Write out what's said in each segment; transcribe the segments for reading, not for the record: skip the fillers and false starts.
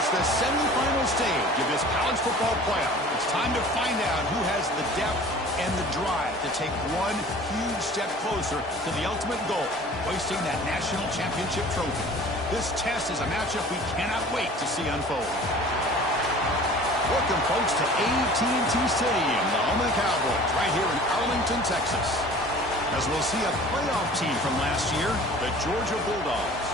reached the semifinal stage of this college football playoff. It's time to find out who has the depth and the drive to take one huge step closer to the ultimate goal, hoisting that national championship trophy. This test is a matchup we cannot wait to see unfold. Welcome, folks, to AT&T Stadium, the home of the Cowboys, right here in Arlington, Texas. As we'll see a playoff team from last year, the Georgia Bulldogs,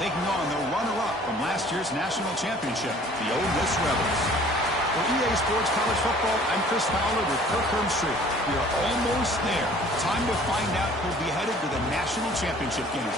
taking on the runner-up from last year's national championship, the Ole Miss Rebels. For EA Sports College Football, I'm Chris Fowler with Kirk Herbstreit. We are almost there. Time to find out who'll be headed to the national championship game.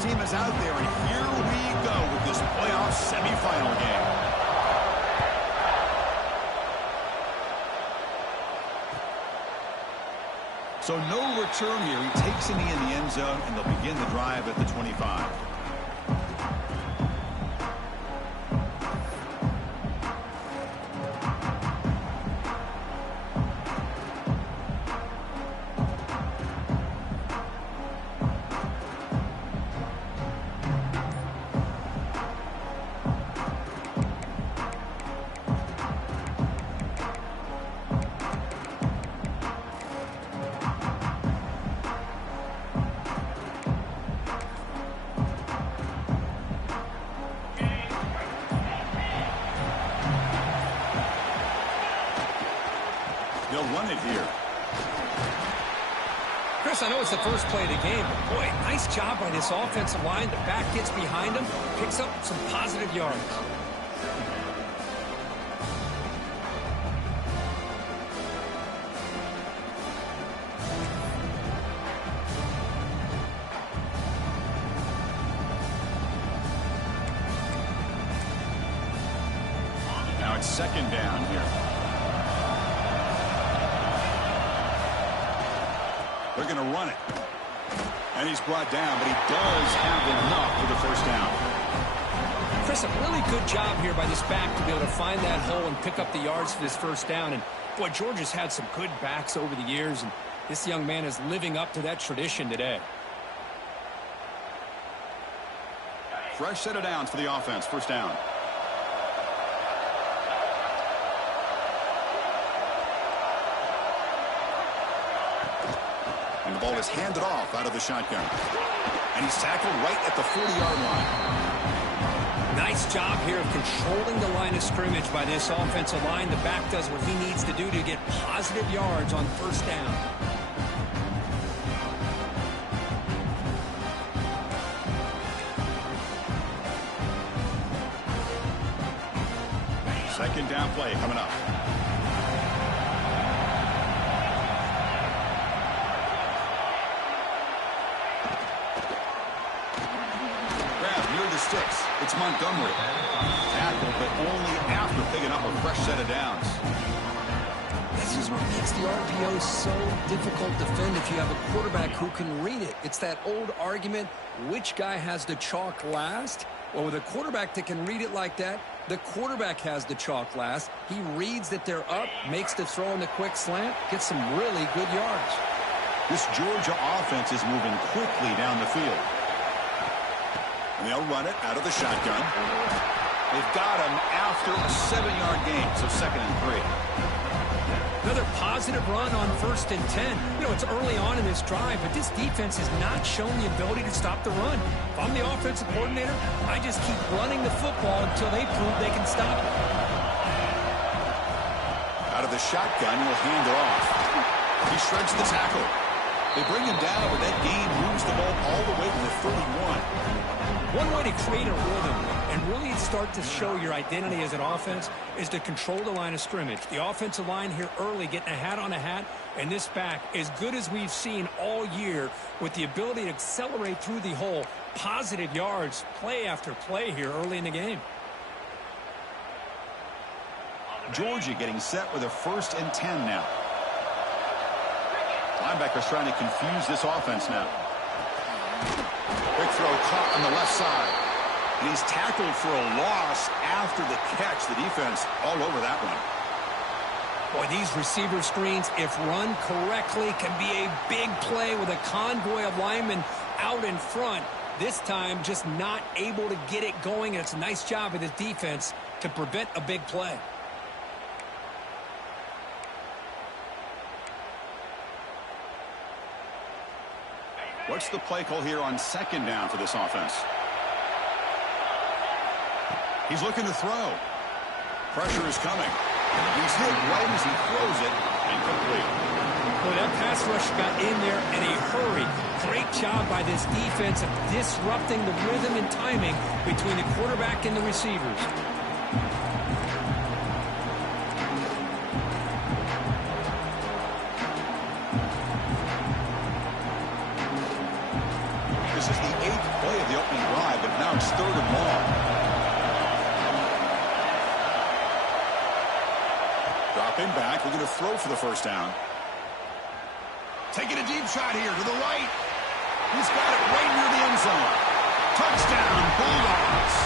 Team is out there, and here we go with this playoff semifinal game. So no return here. He takes it in the end zone, and they'll begin the drive at the 25. They'll run it here. Chris, I know it's the first play of the game, but boy, nice job by this offensive line. The back gets behind him, picks up some positive yards. Now it's second down here. They're going to run it. And he's brought down, but he does have enough for the first down. Chris, a really good job here by this back to be able to find that hole and pick up the yards for this first down. And, boy, Georgia's had some good backs over the years, and this young man is living up to that tradition today. Fresh set of downs for the offense. First down. And the ball is handed off out of the shotgun. And he's tackled right at the 40-yard line. Nice job here of controlling the line of scrimmage by this offensive line. The back does what he needs to do to get positive yards on first down. Second down play coming up. Sticks. It's Montgomery. Tackled, but only after picking up a fresh set of downs. This is what makes the RPO so difficult to defend if you have a quarterback who can read it. It's that old argument, which guy has the chalk last? Well, with a quarterback that can read it like that, the quarterback has the chalk last. He reads that they're up, makes the throw in the quick slant, gets some really good yards. This Georgia offense is moving quickly down the field. And they'll run it out of the shotgun. They've got him after a 7-yard gain, so 2nd and 3. Another positive run on 1st and 10. You know, it's early on in this drive, but this defense has not shown the ability to stop the run. If I'm the offensive coordinator, I just keep running the football until they prove they can stop it. Out of the shotgun, he'll hand it off. He shreds the tackle. They bring him down, but that gain moves the ball all the way to the 31. One way to create a rhythm and really start to show your identity as an offense is to control the line of scrimmage. The offensive line here early getting a hat on a hat, and this back as good as we've seen all year with the ability to accelerate through the hole. Positive yards, play after play here early in the game. Georgia getting set with a 1st and 10 now. Linebackers trying to confuse this offense now. Quick throw caught on the left side. And he's tackled for a loss after the catch. The defense all over that one. Boy, these receiver screens, if run correctly, can be a big play with a convoy of linemen out in front. This time, just not able to get it going. And it's a nice job of the defense to prevent a big play. What's the play call here on 2nd down for this offense? He's looking to throw. Pressure is coming. He's hit right as he throws it. Incomplete. Well, that pass rush got in there in a hurry. Great job by this defense of disrupting the rhythm and timing between the quarterback and the receivers. This is the 8th play of the opening drive, but now it's 3rd and long. Dropping back, looking to throw for the 1st down. Taking a deep shot here to the right. He's got it right near the end zone. Touchdown, Bulldogs,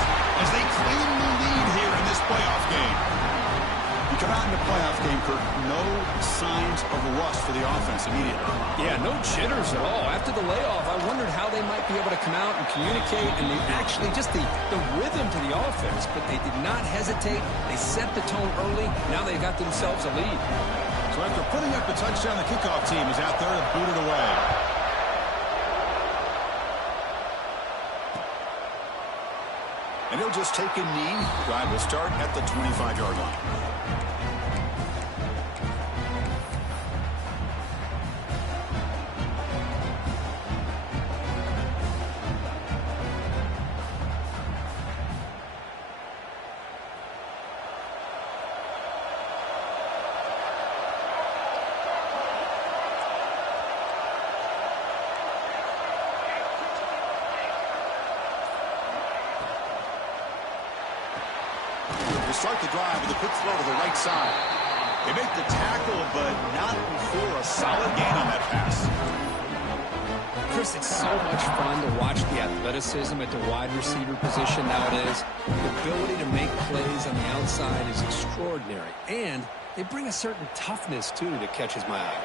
as they claim the lead here in this playoff game. You come out in the playoff game, Kirk, no signs of rust for the offense immediately. Yeah, no jitters at all. After the layoff, I wondered how they might be able to come out and communicate and actually just the rhythm to the offense, but they did not hesitate. They set the tone early. Now they've got themselves a lead. So after putting up a touchdown, the kickoff team is out there to boot it away. And he'll just take a knee. Drive will start at the 25-yard line. They start the drive with a quick throw to the right side. They make the tackle, but not before a solid gain on that pass. Chris, it's so much fun to watch the athleticism at the wide receiver position nowadays. The ability to make plays on the outside is extraordinary. And they bring a certain toughness, too, that catches my eye.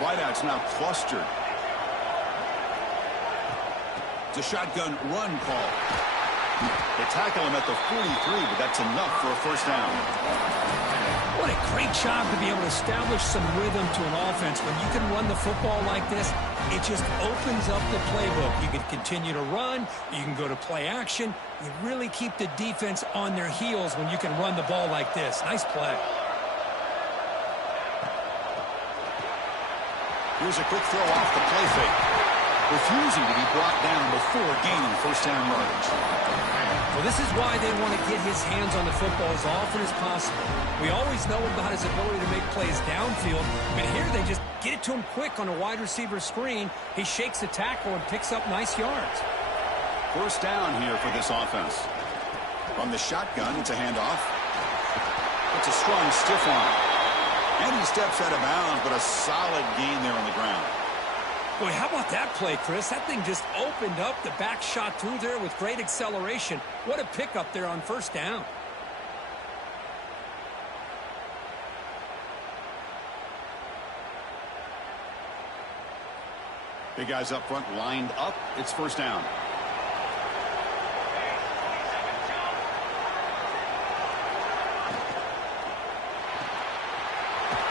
Wideouts now clustered. It's a shotgun run call. They tackle him at the 43, but that's enough for a 1st down. What a great job to be able to establish some rhythm to an offense. When you can run the football like this, it just opens up the playbook. You can continue to run. You can go to play action. You really keep the defense on their heels when you can run the ball like this. Nice play. Here's a quick throw off the play fake. Refusing to be brought down before gaining 1st down yardage. Well, this is why they want to get his hands on the football as often as possible. We always know about his ability to make plays downfield, but here they just get it to him quick on a wide receiver screen. He shakes the tackle and picks up nice yards. 1st down here for this offense. From the shotgun, it's a handoff. It's a strong stiff arm. And he steps out of bounds, but a solid gain there on the ground. Boy, how about that play, Chris? That thing just opened up. The back shot through there with great acceleration. What a pickup there on 1st down. Big guys up front lined up. It's 1st down.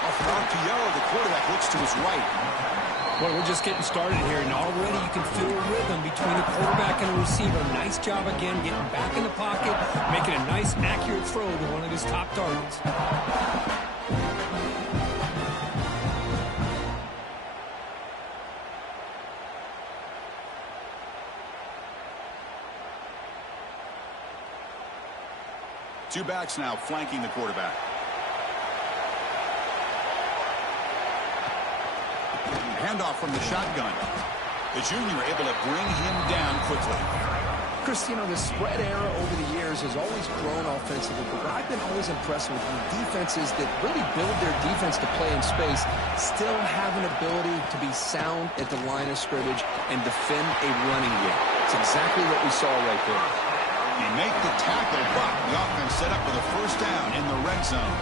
Off the RPO, the quarterback looks to his right. Well, we're just getting started here, and already you can feel a rhythm between the quarterback and the receiver. Nice job again getting back in the pocket, making a nice, accurate throw to one of his top targets. Two backs now flanking the quarterback. Handoff from the shotgun. The junior able to bring him down quickly. Chris, you know, the spread era over the years has always grown offensively, but what I've been always impressed with defenses that really build their defense to play in space still have an ability to be sound at the line of scrimmage and defend a running game. It's exactly what we saw right there. He made the tackle, but the offense set up with a first down in the red zone.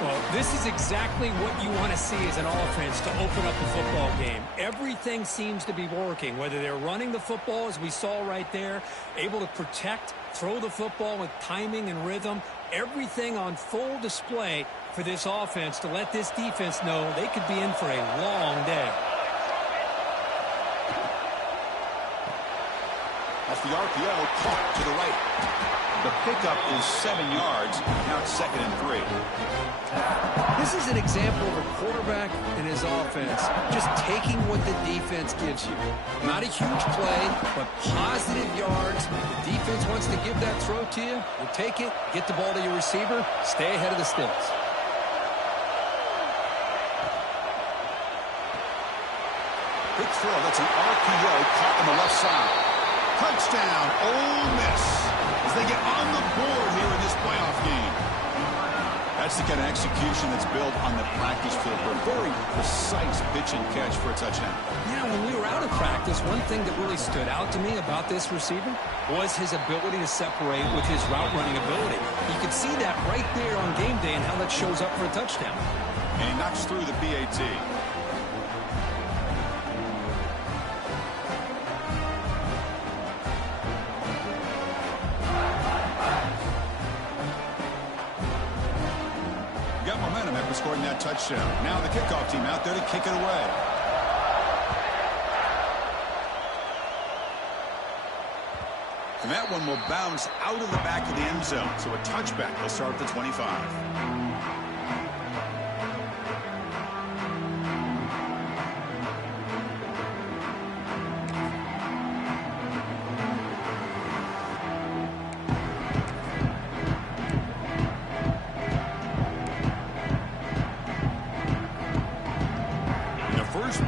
Well, this is exactly what you want to see as an offense to open up the football game. Everything seems to be working, whether they're running the football, as we saw right there, able to protect, throw the football with timing and rhythm, everything on full display for this offense to let this defense know they could be in for a long day. Off the RPO, caught to the right. The pickup is 7 yards. Now it's 2nd and 3. This is an example of a quarterback and his offense just taking what the defense gives you. Not a huge play, but positive yards. The defense wants to give that throw to you. You take it, get the ball to your receiver, stay ahead of the sticks. Big throw. That's an RPO caught on the left side. Touchdown, Ole Miss, as they get on the board here in this playoff game. That's the kind of execution that's built on the practice field for a very precise pitch and catch for a touchdown. Yeah, when we were out of practice, one thing that really stood out to me about this receiver was his ability to separate with his route running ability. You could see that right there on game day and how that shows up for a touchdown. And he knocks through the PAT. Scoring that touchdown. Now the kickoff team out there to kick it away. And that one will bounce out of the back of the end zone. So a touchback will start at the 25.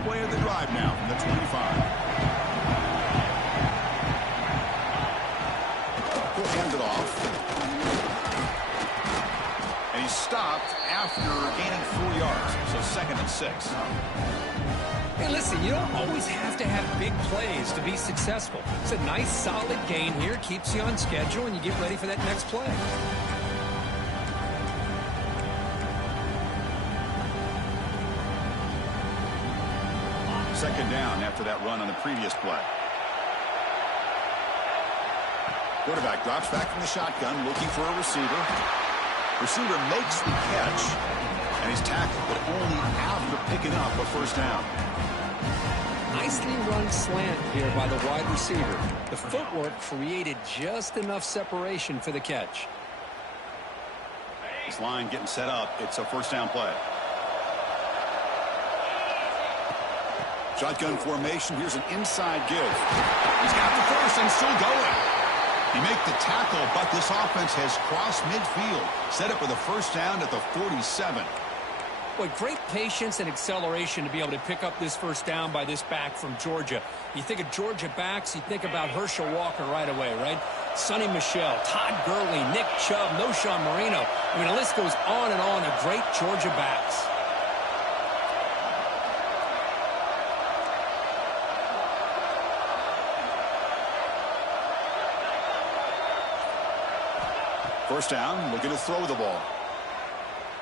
Play of the drive now from the 25. He'll hand it off. And he's stopped after gaining 4 yards. So 2nd and 6. Hey, listen, you don't always have to have big plays to be successful. It's a nice, solid gain here. Keeps you on schedule, and you get ready for that next play. Second down after that run on the previous play. Quarterback drops back from the shotgun, looking for a receiver. Receiver makes the catch, and he's tackled, but only after picking up a first down. Nicely run slant here by the wide receiver. The footwork created just enough separation for the catch. This line getting set up. It's a first down play. Shotgun formation. Here's an inside give. He's got the first and still going. He make the tackle, but this offense has crossed midfield. Set up with a first down at the 47. Boy, great patience and acceleration to be able to pick up this first down by this back from Georgia. You think of Georgia backs, you think about Herschel Walker right away, right? Sonny Michel, Todd Gurley, Nick Chubb, Noshawn Marino. I mean, the list goes on and on of great Georgia backs. First down, looking to throw the ball.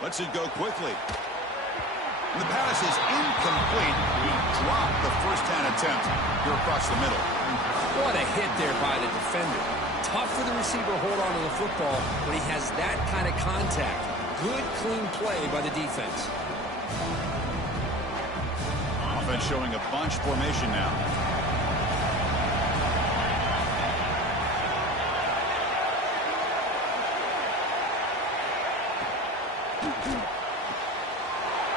Lets it go quickly. And the pass is incomplete. He dropped the first down attempt here across the middle. What a hit there by the defender. Tough for the receiver to hold on to the football when he has that kind of contact. Good, clean play by the defense. Offense showing a bunch formation now.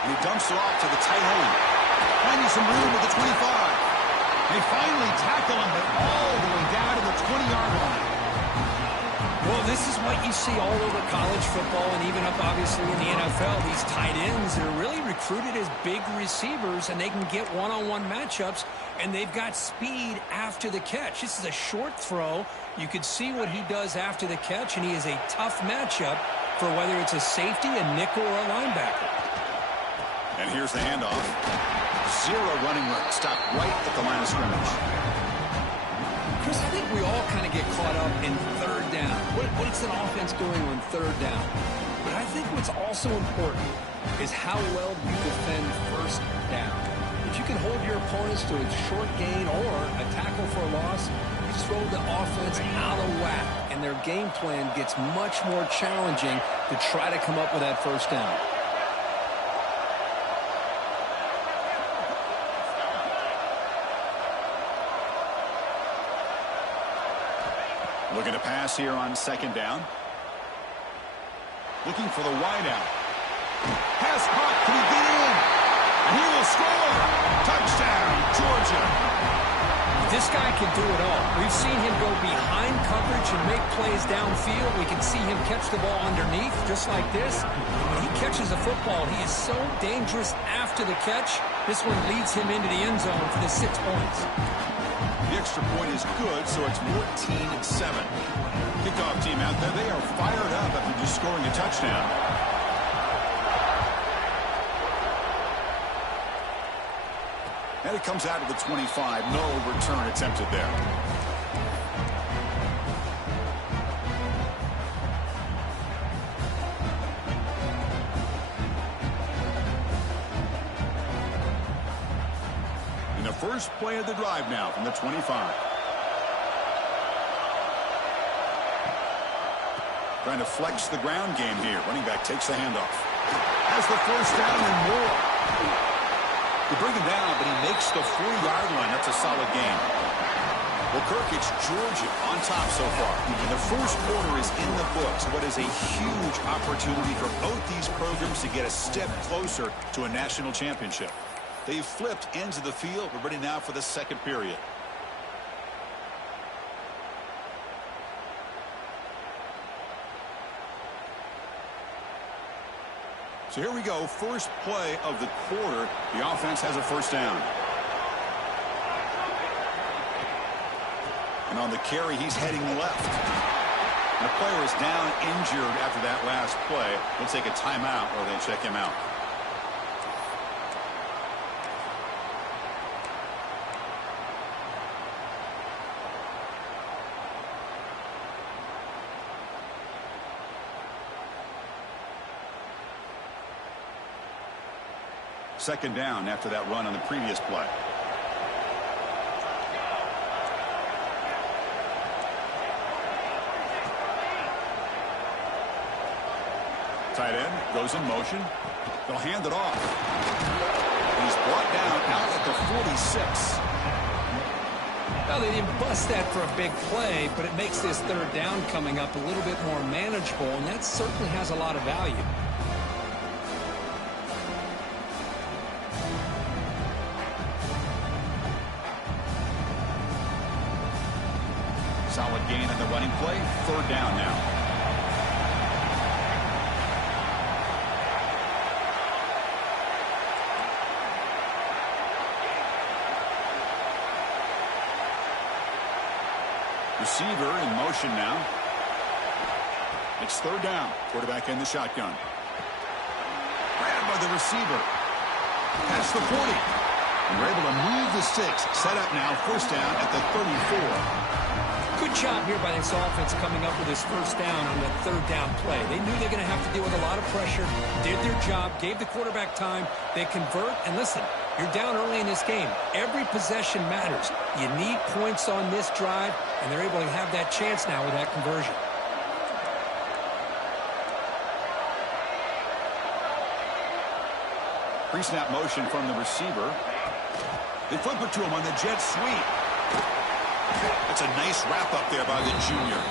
He dumps it off to the tight end. Finding some room at the 25. They finally tackle him, but all the way down to the 20-yard line. Well, this is what you see all over college football and even up, obviously, in the NFL. These tight ends that are really recruited as big receivers, and they can get one-on-one matchups, and they've got speed after the catch. This is a short throw. You could see what he does after the catch, and he is a tough matchup for whether it's a safety, a nickel, or a linebacker. And here's the handoff. Zero running room. Stopped right at the line of scrimmage. Chris, I think we all kind of get caught up in third down. What's an offense doing on third down? But I think what's also important is how well you defend first down. If you can hold your opponents to a short gain or a tackle for a loss, you throw the offense out of whack, and their game plan gets much more challenging to try to come up with that first down. Looking to pass here on second down. Looking for the wideout. Pass caught. Can he get in? And he will score. Touchdown, Georgia. This guy can do it all. We've seen him go behind coverage and make plays downfield. We can see him catch the ball underneath, just like this. When he catches a football, he is so dangerous after the catch. This one leads him into the end zone for the 6 points. The extra point is good, so it's 14-7. Kickoff team out there, they are fired up after just scoring a touchdown. And it comes out of the 25. No return attempted there. First play of the drive now from the 25. Trying to flex the ground game here. Running back takes the handoff. Has the first down and more. They bring him down, but he makes the 40-yard line. That's a solid game. Well, Kirk, it's Georgia on top so far. And the first quarter is in the books. What is a huge opportunity for both these programs to get a step closer to a national championship. They've flipped ends of the field. We're ready now for the second period. So here we go. First play of the quarter. The offense has a first down. And on the carry, he's heading left. And the player is down injured after that last play. They'll take a timeout or they check him out. Second down after that run on the previous play. Tight end goes in motion. They'll hand it off. He's brought down out at the 46. Well, they didn't bust that for a big play, but it makes this third down coming up a little bit more manageable, and that certainly has a lot of value. Solid gain on the running play. Third down now. Receiver in motion now. It's third down. Quarterback in the shotgun. Grabbed by the receiver. Past the 40. And we're able to move the sticks. Set up now. First down at the 34. Good job here by this offense coming up with this first down on the third down play. They knew they're going to have to deal with a lot of pressure, did their job, gave the quarterback time. They convert, and listen, you're down early in this game. Every possession matters. You need points on this drive, and they're able to have that chance now with that conversion. Pre-snap motion from the receiver. They flip it to him on the jet sweep. That's a nice wrap-up there by the junior.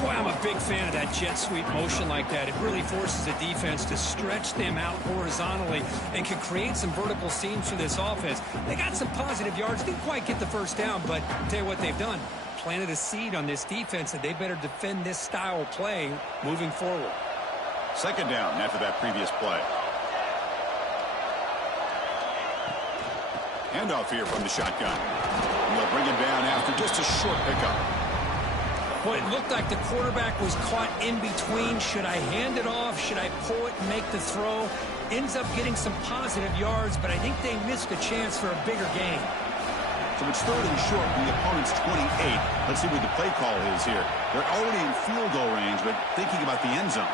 Boy, I'm a big fan of that jet sweep motion like that. It really forces the defense to stretch them out horizontally and can create some vertical seams for this offense. They got some positive yards. Didn't quite get the first down, but I'll tell you what they've done. planted a seed on this defense that they better defend this style of play moving forward. Second down after that previous play. Handoff here from the shotgun. And they'll bring him down after just a short pickup. Well, it looked like the quarterback was caught in between. Should I hand it off? Should I pull it and make the throw? Ends up getting some positive yards, but I think they missed a chance for a bigger gain. So it's third and short, the opponent's 28. Let's see what the play call is here. They're already in field goal range, but thinking about the end zone.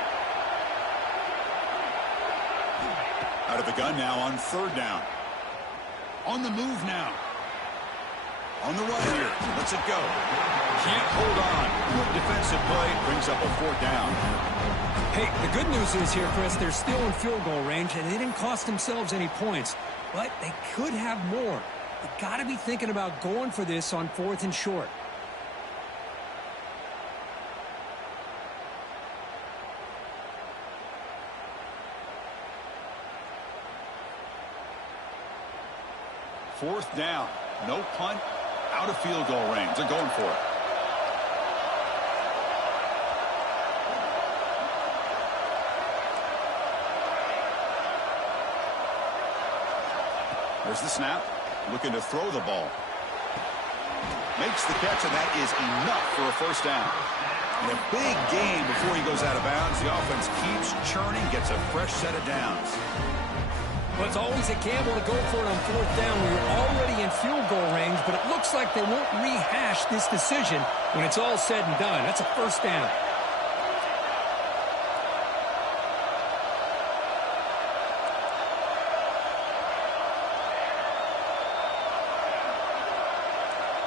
Out of the gun now on third down. On the move now. On the run here. Let's it go. Can't hold on. Good defensive play. Brings up a fourth down. Hey, the good news is here, Chris, they're still in field goal range, and they didn't cost themselves any points. But they could have more. You got to be thinking about going for this on fourth and short. Fourth down. No punt. Out of field goal range. They're going for it. There's the snap. Looking to throw the ball. Makes the catch, and that is enough for a first down. And a big gain before he goes out of bounds. The offense keeps churning, gets a fresh set of downs. Well, it's always a gamble to go for it on fourth down. We were already in field goal range, but it looks like they won't rehash this decision when it's all said and done. That's a first down.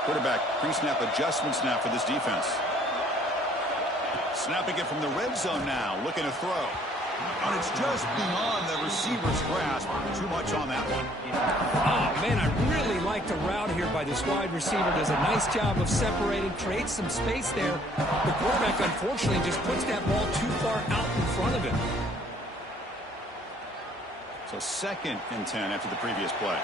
Quarterback pre-snap adjustments now for this defense. Snapping it from the red zone now, looking to throw. And it's just beyond the receiver's grasp. Too much on that one. Oh, man, I really like the route here by this wide receiver. Does a nice job of separating, creates some space there. The quarterback, unfortunately, just puts that ball too far out in front of him. So second and 10 after the previous play.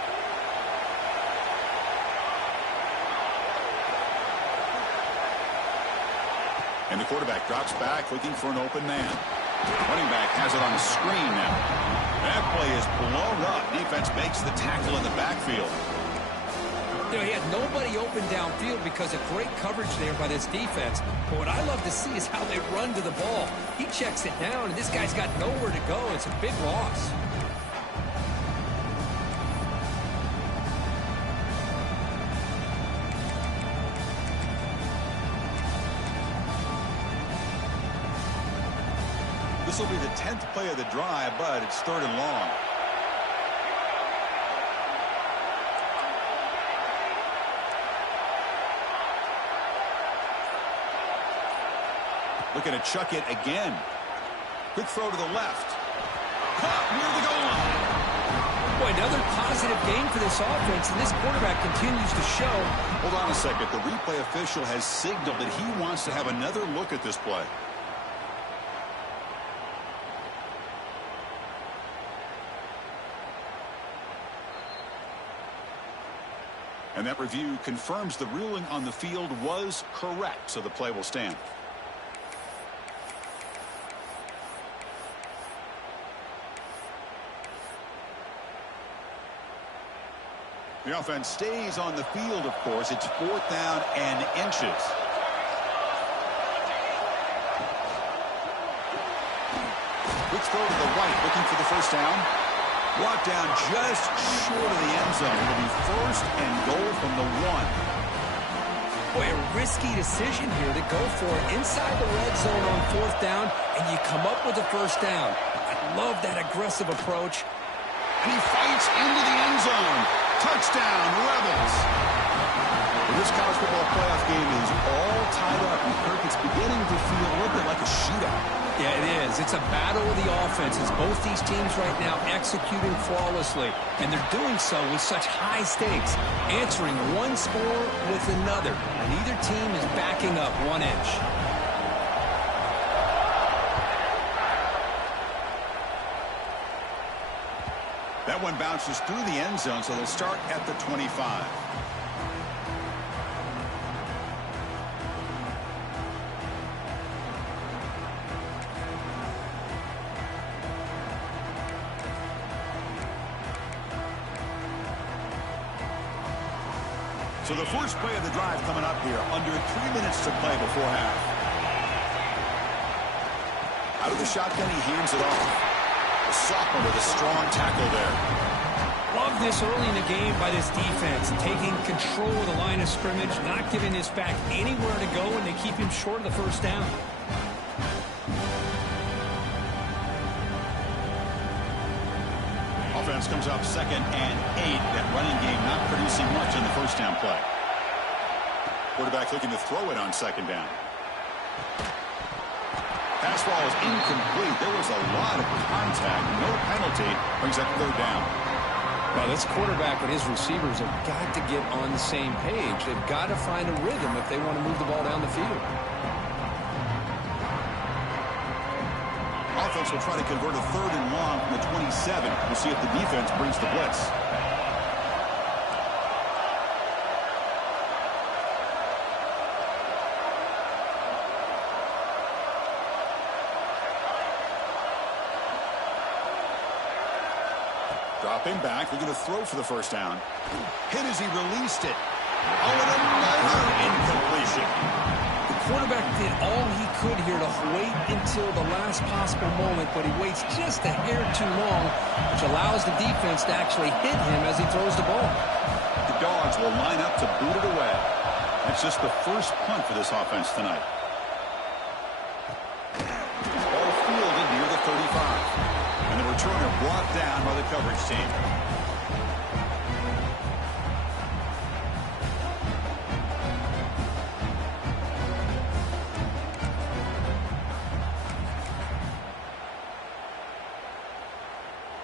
And the quarterback drops back, looking for an open man. Running back has it on the screen now. That play is blown up. Defense makes the tackle in the backfield. You know, he had nobody open downfield because of great coverage there by this defense. But what I love to see is how they run to the ball. He checks it down, and this guy's got nowhere to go. It's a big loss. This will be the 10th play of the drive, but it's third and long. Looking to chuck it again. Quick throw to the left. Caught near the goal line. Boy, another positive gain for this offense, and this quarterback continues to show. Hold on a second. The replay official has signaled that he wants to have another look at this play. And that review confirms the ruling on the field was correct, so the play will stand. The offense stays on the field, of course. It's fourth down and inches. Quick throw to the right, looking for the first down. Brought down just short of the end zone. It'll be first and goal from the 1. Boy, a risky decision here to go for it inside the red zone on fourth down, and you come up with a first down. I love that aggressive approach. And he fights into the end zone. Touchdown, Rebels. Well, this college football playoff game is all tied up, and Kirk, it's beginning to feel a little bit like a shootout. Yeah, it is. It's a battle of the offenses. Both these teams right now executing flawlessly, and they're doing so with such high stakes, answering one score with another. Neither team is backing up 1 inch. That one bounces through the end zone, so they'll start at the 25. So the first play of the drive coming up here. Under 3 minutes to play before half. Out of the shotgun, he hands it off. The sophomore with a strong tackle there. Love this early in the game by this defense, taking control of the line of scrimmage, not giving this back anywhere to go, and they keep him short of the first down. Offense comes up 2nd and 8. That running game not producing much in the first down play. Quarterback looking to throw it on 2nd down. Pass ball is incomplete. There was a lot of contact. No penalty. Brings up 3rd down. Well, this quarterback and his receivers have got to get on the same page. They've got to find a rhythm if they want to move the ball down the field. Offense will try to convert a 3rd and long from the 27. We'll see if the defense brings the blitz. Dropping back, they're going to throw for the first down. Hit as he released it. Oh, and another incompletion. The quarterback did all he could here to wait until the last possible moment, but he waits just a hair too long, which allows the defense to actually hit him as he throws the ball. The Dogs will line up to boot it away. That's just the first punt for this offense tonight. Ball fielded near the 35. And the returner brought down by the coverage team.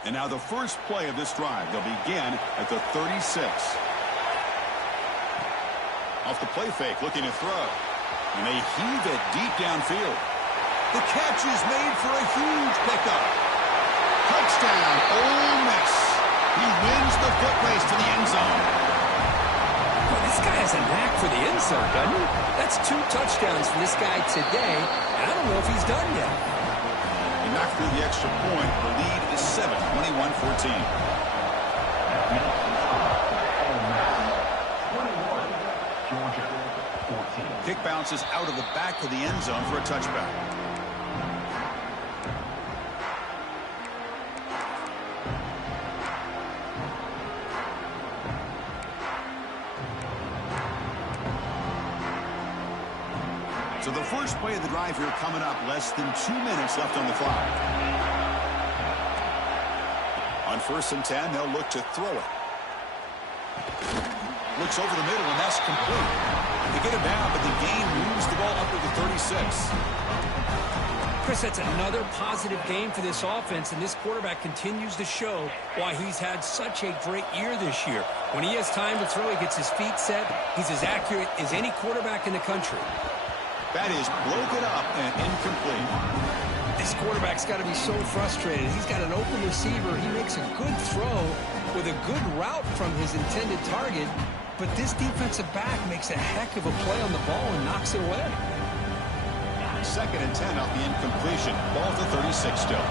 And now the first play of this drive. They'll begin at the 36. Off the play fake, looking to throw. And they heave it deep downfield. The catch is made for a huge pickup. Touchdown, Ole Miss. He wins the foot race to the end zone. Well, this guy has a knack for the end zone, doesn't he? That's 2 touchdowns for this guy today, and I don't know if he's done yet. He knocked through the extra point. The lead is 7, 21-14. Kick bounces out of the back of the end zone for a touchback. So the first play of the drive here coming up. Less than 2 minutes left on the clock. On 1st and 10, they'll look to throw it. Looks over the middle, and that's complete. They get it down, but the gain moves the ball up to the 36. Chris, that's another positive game for this offense, and this quarterback continues to show why he's had such a great year this year. When he has time to throw, he gets his feet set. He's as accurate as any quarterback in the country. That is broken up and incomplete. This quarterback's got to be so frustrated. He's got an open receiver. He makes a good throw with a good route from his intended target, but this defensive back makes a heck of a play on the ball and knocks it away. 2nd and 10 off the incompletion. Ball to 36 still.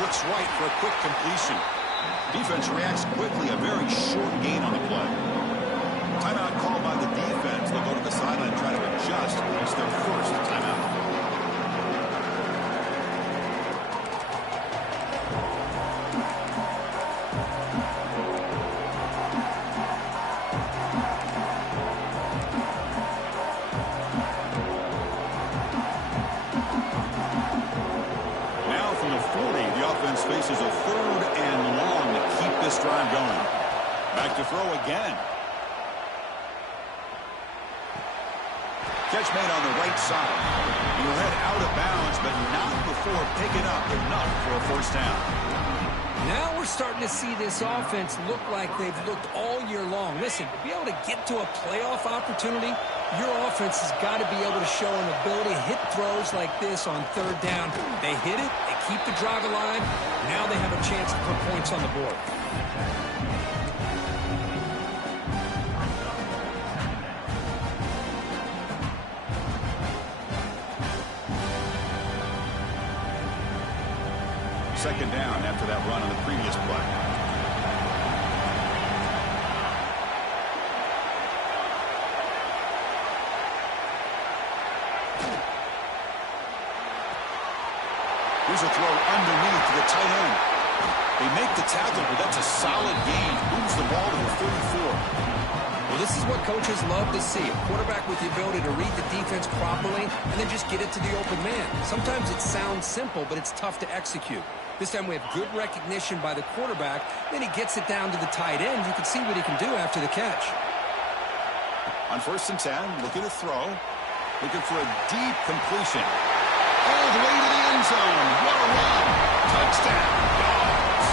Looks right for a quick completion. Defense reacts quickly. A very short gain on the play. Timeout called by the defense. They'll go to the sideline and try to adjust. It's their first timeout. Now from the 40, the offense faces a 3rd and long to keep this drive going. Back to throw again. Catch made on the right side. He will head out of bounds, but not before picking up enough for a first down. Now we're starting to see this offense look like they've looked all year long. Listen, to be able to get to a playoff opportunity, your offense has got to be able to show an ability to hit throws like this on 3rd down. They hit it, they keep the drive alive. Now they have a chance to put points on the board. second down after that run on the previous play. Here's a throw underneath to the tight end. They make the tackle, but that's a solid gain. Moves the ball to the 34. Well, this is what coaches love to see. A quarterback with the ability to read the defense properly and then just get it to the open man. Sometimes it sounds simple, but it's tough to execute. This time we have good recognition by the quarterback. Then he gets it down to the tight end. You can see what he can do after the catch. On 1st and 10, looking to throw. Looking for a deep completion. All the way to the end zone. What a run. Touchdown. Dogs.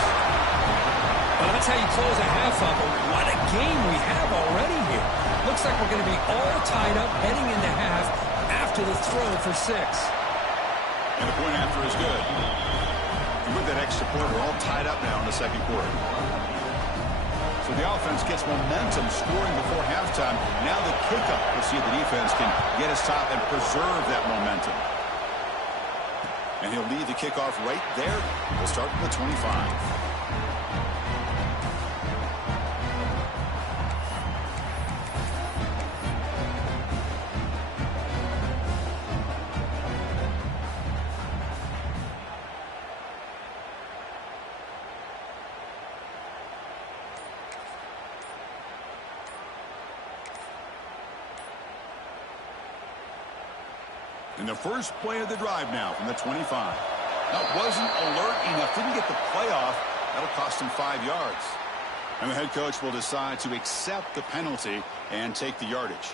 Well, that's how you close a half up. What a game we have already here. Looks like we're going to be all tied up heading into half after the throw for 6. And the point after is good. With that extra point, we're all tied up now in the second quarter. So the offense gets momentum scoring before halftime. Now the kickoff. We'll see if the defense can get a stop and preserve that momentum. And he'll lead the kickoff right there. We'll start from the 25. In the first play of the drive now from the 25. That wasn't alert enough. Didn't get the play off. That'll cost him 5 yards. And the head coach will decide to accept the penalty and take the yardage.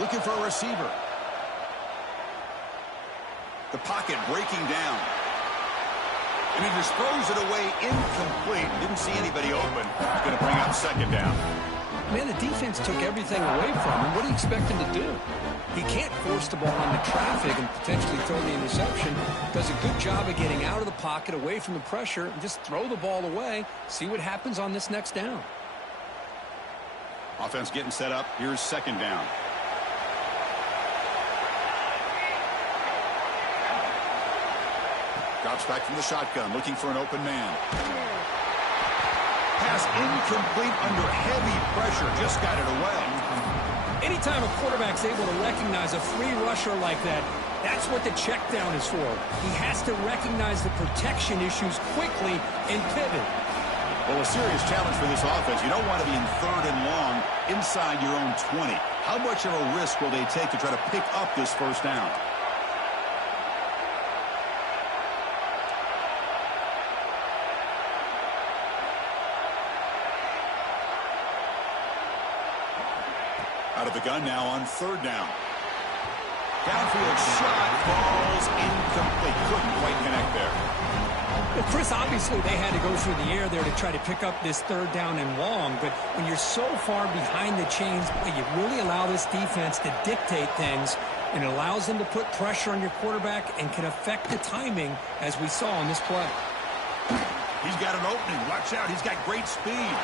Looking for a receiver. The pocket breaking down. And he just throws it away incomplete. Didn't see anybody open. He's going to bring up second down. Man, the defense took everything away from him. What do you expect him to do? He can't force the ball into traffic and potentially throw the interception. Does a good job of getting out of the pocket, away from the pressure, and just throw the ball away. See what happens on this next down. Offense getting set up. Here's second down. Drops back from the shotgun, looking for an open man. Pass incomplete under heavy pressure. Just got it away. Anytime a quarterback's able to recognize a free rusher like that, that's what the check down is for. He has to recognize the protection issues quickly and pivot. Well, a serious challenge for this offense. You don't want to be in 3rd and long inside your own 20. How much of a risk will they take to try to pick up this first down? Out of the gun now on 3rd down. Downfield shot falls incomplete. Couldn't quite connect there. Well, Chris, obviously they had to go through the air there to try to pick up this 3rd down and long. But when you're so far behind the chains, you really allow this defense to dictate things. And it allows them to put pressure on your quarterback and can affect the timing, as we saw on this play. He's got an opening. Watch out. He's got great speed.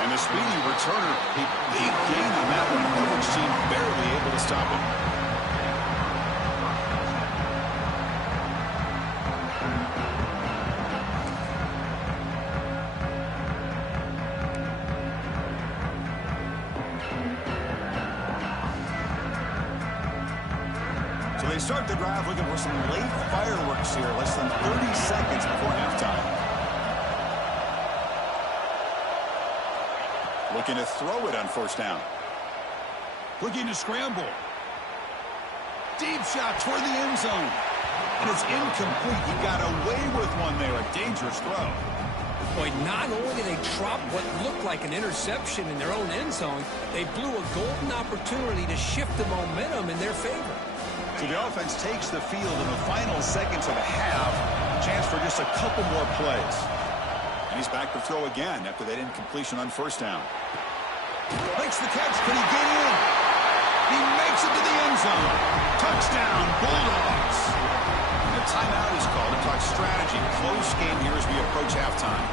And the speedy returner, a big gain on that one. Coverage team barely able to stop him. So they start the drive looking for some late fireworks here. Less than 30 seconds before halftime. Looking to throw it on 1st down. Looking to scramble. Deep shot toward the end zone. And it's incomplete. He got away with one there. A dangerous throw. Boy, not only did they drop what looked like an interception in their own end zone, they blew a golden opportunity to shift the momentum in their favor. So the offense takes the field in the final seconds of a half. Chance for just a couple more plays. And he's back to throw again after that incompletion on first down. Makes the catch. Can he get in? He makes it to the end zone. Touchdown, Bulldogs. And a timeout is called to talk strategy. Close game here as we approach halftime.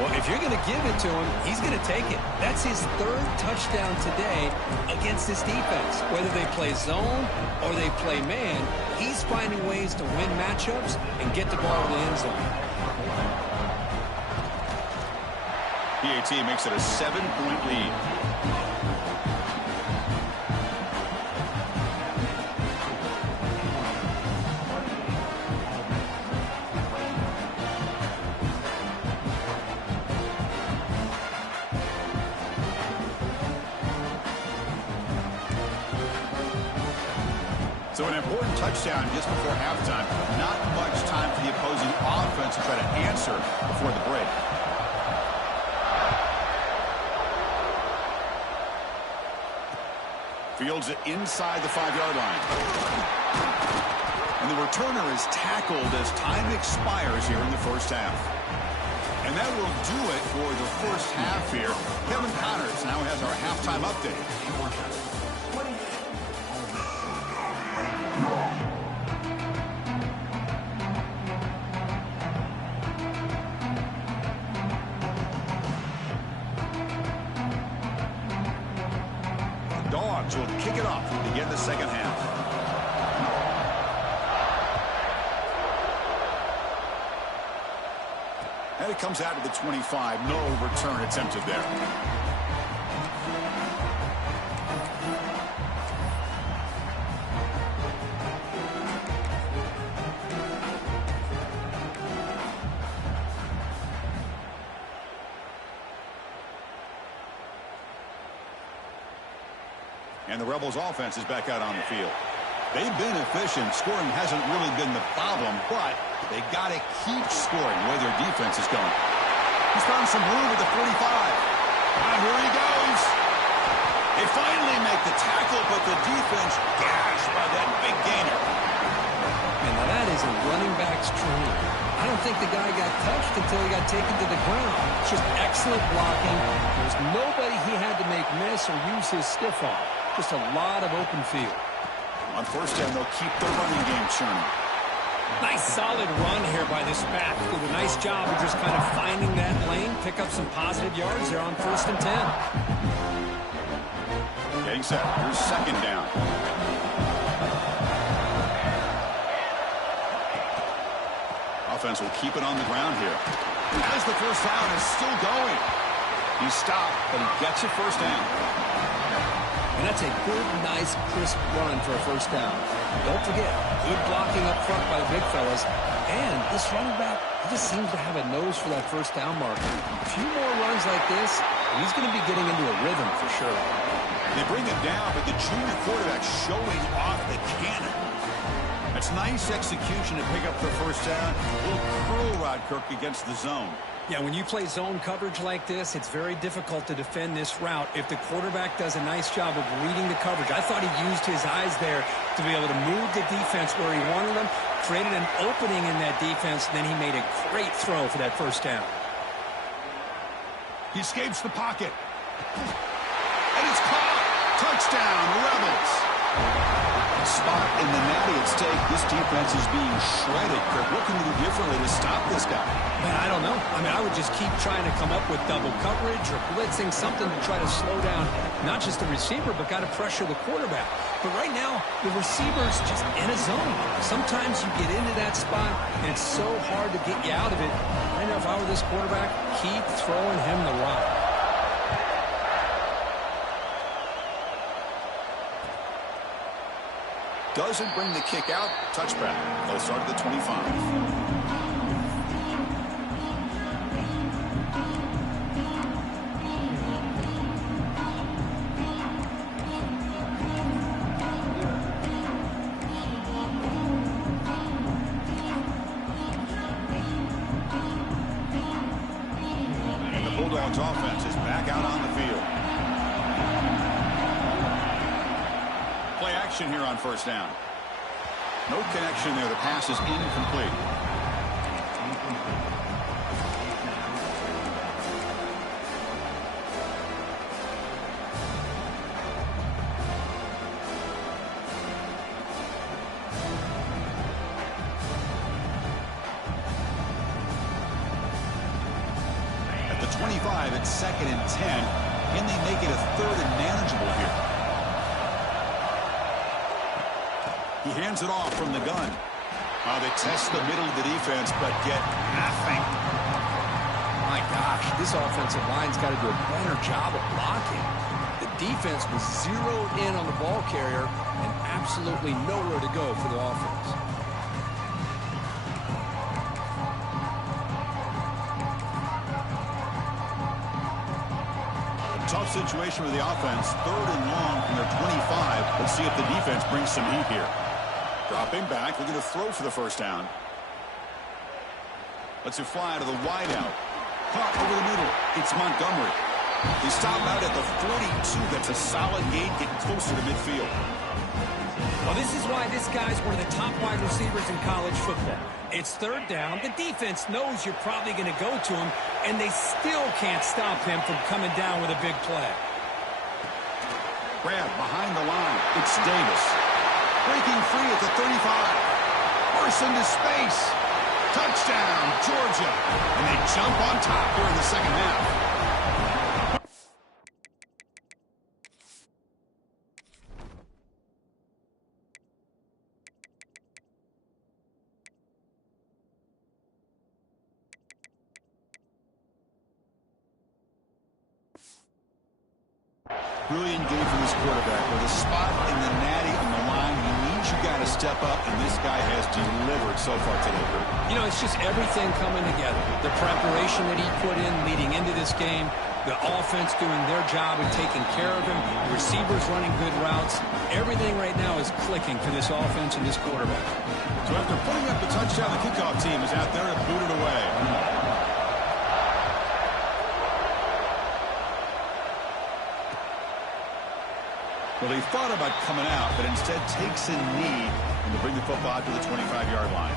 Well, if you're going to give it to him, he's going to take it. That's his third touchdown today against this defense. Whether they play zone or they play man, he's finding ways to win matchups and get the ball to the end zone. PAT makes it a 7-point lead. So an important touchdown just before halftime. Not much time for the opposing offense to try to answer before the break. Fields it inside the 5-yard line. And the returner is tackled as time expires here in the first half. And that will do it for the first half here. Kevin Connors now has our halftime update. Dogs will kick it off to begin the second half. And it comes out to the 25. No return attempted there. And the Rebels offense is back out on the field. They've been efficient. Scoring hasn't really been the problem, but they got to keep scoring where their defense is going. He's found some room at the 45. And here he goes. They finally make the tackle, but the defense gashed by that big gainer. And now that is a running back's dream. I don't think the guy got touched until he got taken to the ground. It's just excellent blocking. There's nobody he had to make miss or use his stiff arm. Just a lot of open field. On first down, they'll keep their running game churning. Nice solid run here by this back. Did a nice job of just kind of finding that lane, pick up some positive yards there on 1st and 10. Getting set. Here's second down. Offense will keep it on the ground here. As the first down is still going. He stopped, but he gets a first down. And that's a good, nice, crisp run for a first down. Don't forget, good blocking up front by the big fellas. And this running back, he just seems to have a nose for that first down marker. A few more runs like this, and he's going to be getting into a rhythm for sure. They bring it down, but the junior quarterback showing off the cannon. That's nice execution to pick up the first down. A little curl rod, Kirk, against the zone. Yeah, when you play zone coverage like this, it's very difficult to defend this route if the quarterback does a nice job of reading the coverage. I thought he used his eyes there to be able to move the defense where he wanted them, created an opening in that defense, and then he made a great throw for that first down. He escapes the pocket. And it's caught. Touchdown, Rebels. Spot in the natty at stake. This defense is being shredded. Kirk, what can you do differently to stop this guy? Man, I don't know. I mean, I would just keep trying to come up with double coverage or blitzing, something to try to slow down not just the receiver, but got to pressure the quarterback. But right now, the receiver's just in a zone. Sometimes you get into that spot, and it's so hard to get you out of it. I know if I were this quarterback, keep throwing him the rock. Doesn't bring the kick out. Touchback. They'll start at the 25. And the Bulldogs offense is back out on the field. Play action here on first down. No connection there. The pass is incomplete. 25 at 2nd and 10. Can they make it a 3rd and manageable here? He hands it off from the gun. They test the middle of the defense, but get nothing. My gosh, this offensive line's got to do a better job of blocking. The defense was zeroed in on the ball carrier and absolutely nowhere to go for the offense. Tough situation with the offense. 3rd and long from their 25. Let's see if the defense brings some heat here. Dropping back, looking to throw for the first down. Lets it fly to the wideout. Caught over the middle. It's Montgomery. He stopped out at the 42. That's a solid gain, getting closer to midfield. Well, this is why this guy's one of the top wide receivers in college football. It's 3rd down. The defense knows you're probably going to go to him, and they still can't stop him from coming down with a big play. Grab behind the line. It's Davis. Breaking free at the 35. Bursts into space. Touchdown, Georgia. And they jump on top here in the second half. Brilliant game for this quarterback. With a spot in the natty on the line, he needs you guys to step up, and this guy has delivered so far today. You know, it's just everything coming together. The preparation that he put in leading into this game, the offense doing their job of taking care of him, the receivers running good routes. Everything right now is clicking for this offense and this quarterback. So after putting up the touchdown, the kickoff team is out there to boot it away. Well, they thought about coming out, but instead takes a knee and to bring the football to the 25-yard line.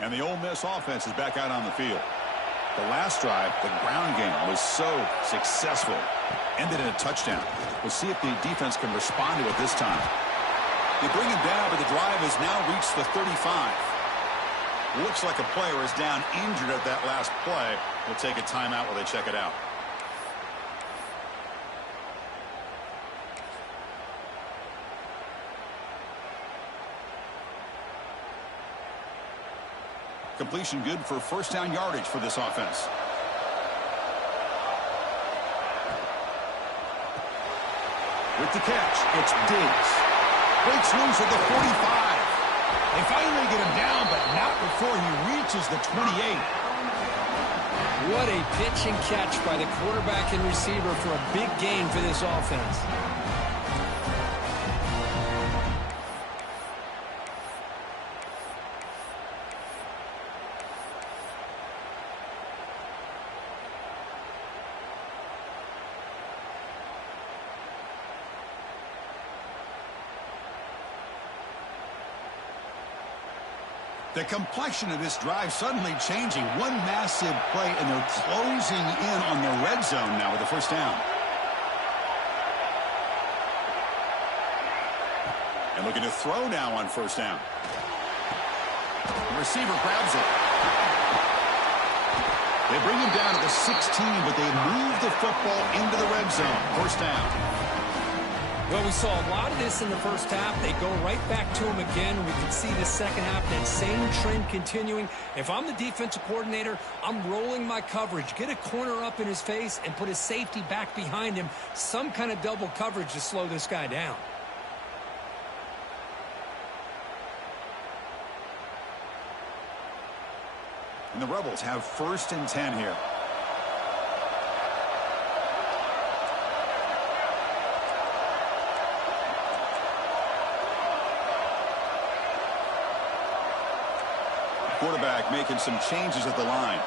And the Ole Miss offense is back out on the field. The last drive, the ground game, was so successful. Ended in a touchdown. We'll see if the defense can respond to it this time. They bring him down, but the drive has now reached the 35. Looks like a player is down injured at that last play. We'll take a timeout while they check it out. Completion good for first down yardage for this offense. With the catch, it's Diggs. Breaks loose at the 45. They finally get him down, but not before he reaches the 28. What a pitch and catch by the quarterback and receiver for a big gain for this offense. The complexion of this drive suddenly changing. One massive play, and they're closing in on the red zone now with the first down. And looking to throw now on first down. The receiver grabs it. They bring him down to the 16, but they move the football into the red zone. First down. Well, we saw a lot of this in the first half. They go right back to him again. We can see the second half, that same trend continuing. If I'm the defensive coordinator, I'm rolling my coverage. Get a corner up in his face and put a safety back behind him. Some kind of double coverage to slow this guy down. And the Rebels have first and 10 here. Quarterback making some changes at the line.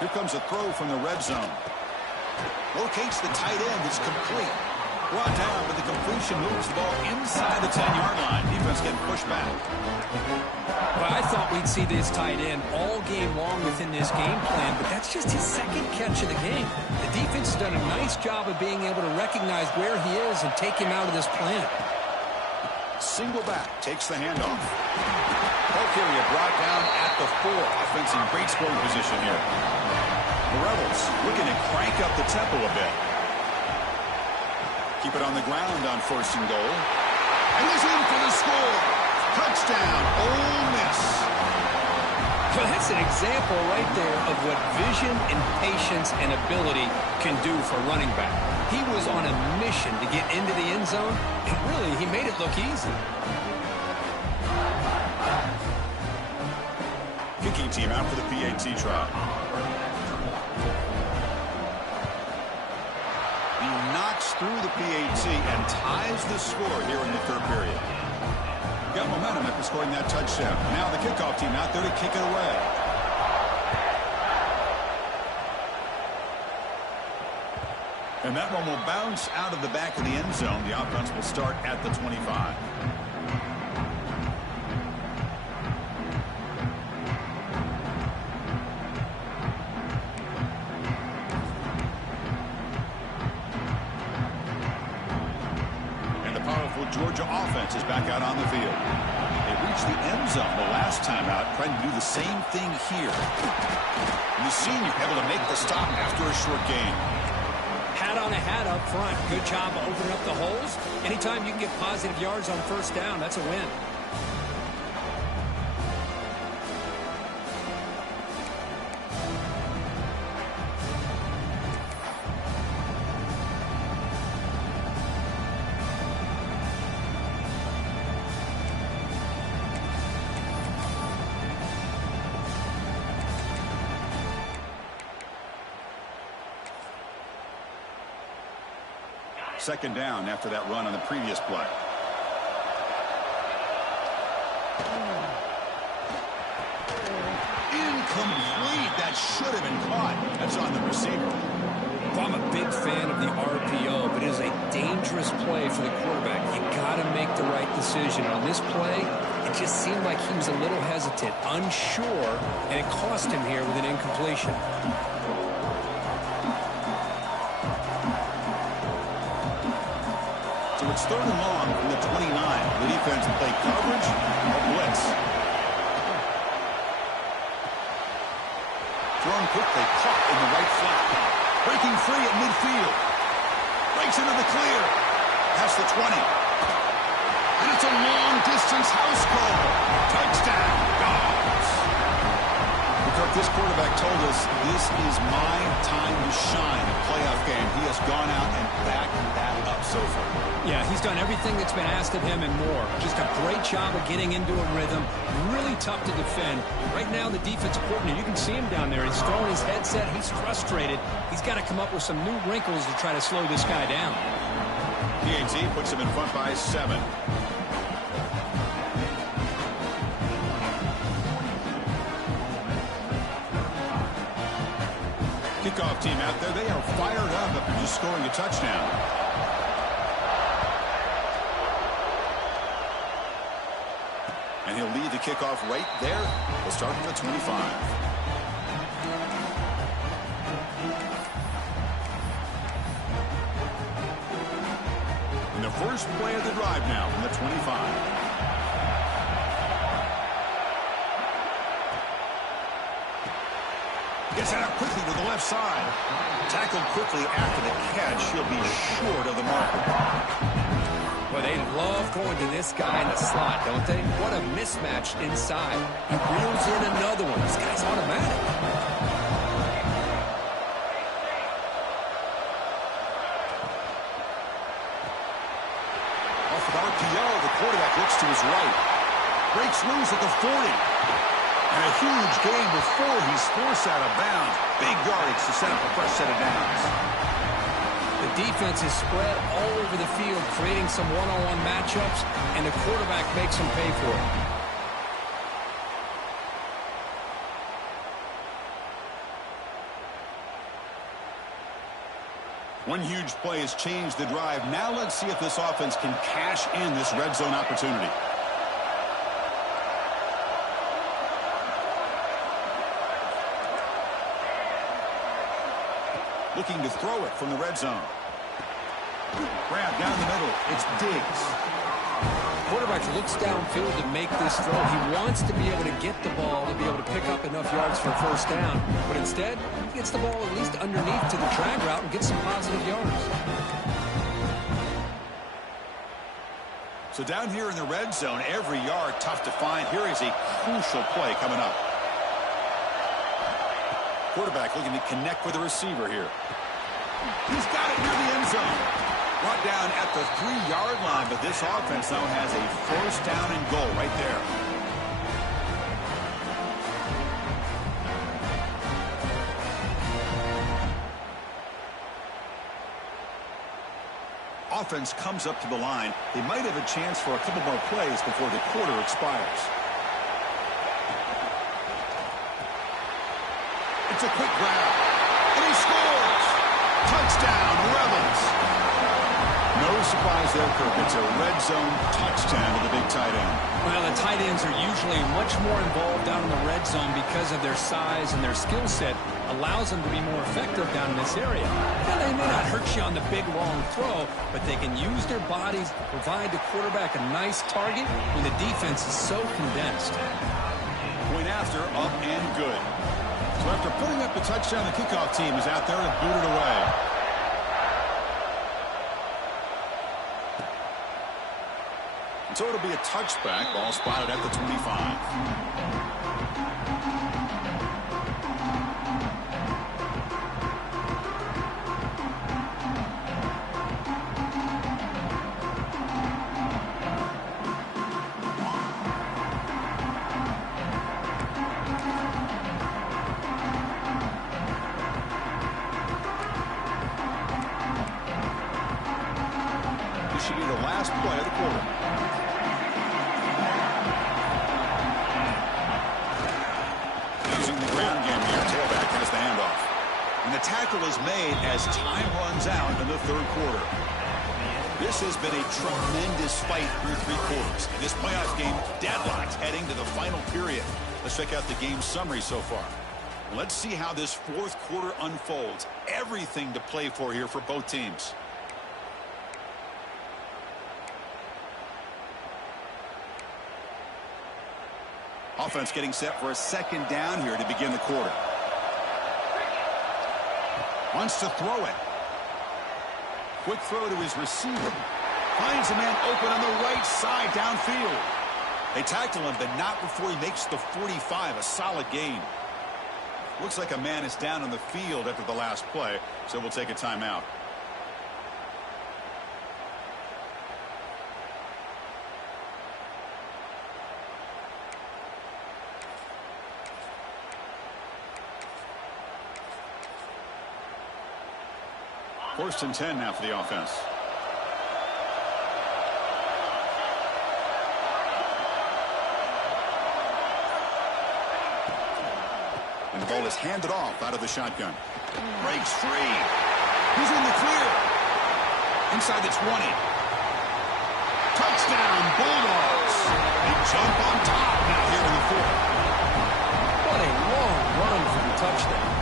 Here comes a throw from the red zone. Locates the tight end. It's complete. Brought down, but the completion moves the ball inside the 10-yard line. Defense getting pushed back. Well, I thought we'd see this tight end all game long within this game plan, but that's just his second catch of the game. The defense has done a nice job of being able to recognize where he is and take him out of this plan. Single back takes the handoff. Hulk area brought down at the 4. Offense in great scoring position here. The Rebels looking to crank up the tempo a bit. Keep it on the ground on 1st and goal. And he's in for the score. Touchdown, Ole Miss. Well, that's an example right there of what vision and patience and ability can do for running back. He was on a mission to get into the end zone, and really, he made it look easy. Kicking team out for the PAT try. He knocks through the PAT and ties the score here in the 3rd period. Got momentum after scoring that touchdown. Now the kickoff team out there to kick it away. And that one will bounce out of the back of the end zone. The offense will start at the 25. Georgia offense is back out on the field. They reached the end zone the last time out, trying to do the same thing here. And the senior able to make the stop after a short gain. Hat on a hat up front. Good job of opening up the holes. Anytime you can get positive yards on 1st down, that's a win. Second down after that run on the previous play. Incomplete. That should have been caught. That's on the receiver. Well, I'm a big fan of the RPO, but it is a dangerous play for the quarterback. You got to make the right decision. On this play, it just seemed like he was a little hesitant, unsure, and it cost him here with an incompletion. It's 3rd and long from the 29. The defense play coverage or blitz. Thrown quickly, caught in the right flat. Breaking free at midfield. Breaks into the clear. Past the 20. And it's a long-distance house call. Touchdown, Dogs. This quarterback told us this is my time to shine. A playoff game. He has gone out and backed that up so far. Yeah, he's done everything that's been asked of him and more. Just a great job of getting into a rhythm. Really tough to defend. Right now, the defensive coordinator, you can see him down there. He's throwing his headset. He's frustrated. He's got to come up with some new wrinkles to try to slow this guy down. PAT puts him in front by 7. Kickoff team out there. They are fired up after just scoring a touchdown. And he'll lead the kickoff right there. We'll start from the 25. And the first play of the drive now from the 25. Gets it out quickly to the left side. Tackled quickly after the catch. He'll be short of the mark. Well, they love going to this guy in the slot, don't they? What a mismatch inside. He reels in another one. This guy's automatic. Off of RPO, the quarterback looks to his right. Breaks loose at the 40. And a huge gain before he's forced out of bounds. Big yardage to set up a fresh set of downs. The defense is spread all over the field, creating some one-on-one matchups, and the quarterback makes them pay for it. One huge play has changed the drive. Now let's see if this offense can cash in this red zone opportunity. Looking to throw it from the red zone. Grab down the middle. It's Diggs. Quarterback looks downfield to make this throw. He wants to be able to get the ball to be able to pick up enough yards for a first down. But instead, he gets the ball at least underneath to the drag route and gets some positive yards. So down here in the red zone, every yard tough to find. Here is a crucial play coming up. Quarterback looking to connect with the receiver here. He's got it near the end zone. Brought down at the 3-yard line, but this offense now has a first down and goal right there. Offense comes up to the line. They might have a chance for a couple more plays before the quarter expires. It's a quick grab, and he scores! Touchdown, Rebels! No surprise there, Kirk. It's a red zone touchdown to the big tight end. Well, the tight ends are usually much more involved down in the red zone because of their size and their skill set allows them to be more effective down in this area. Now, they may not hurt you on the big, long throw, but they can use their bodies to provide the quarterback a nice target when the defense is so condensed. Point after, up and good. So after putting up the touchdown, the kickoff team is out there to boot it away. So it'll be a touchback. Ball spotted at the 25. This should be the last play of the quarter. And the tackle is made as time runs out in the third quarter. This has been a tremendous fight through 3 quarters. This playoff game deadlocked heading to the final period. Let's check out the game summary so far. Let's see how this fourth quarter unfolds. Everything to play for here for both teams. Offense getting set for a second down here to begin the quarter. Wants to throw it. Quick throw to his receiver. Finds a man open on the right side downfield. They tackle him, but not before he makes the 45. A solid gain. Looks like a man is down on the field after the last play, so we'll take a timeout. First and 10 now for the offense. And the ball is handed off out of the shotgun. Breaks free. He's in the clear. Inside the 20. Touchdown, Bulldogs. They jump on top now here in the fourth. What a long run for the touchdown.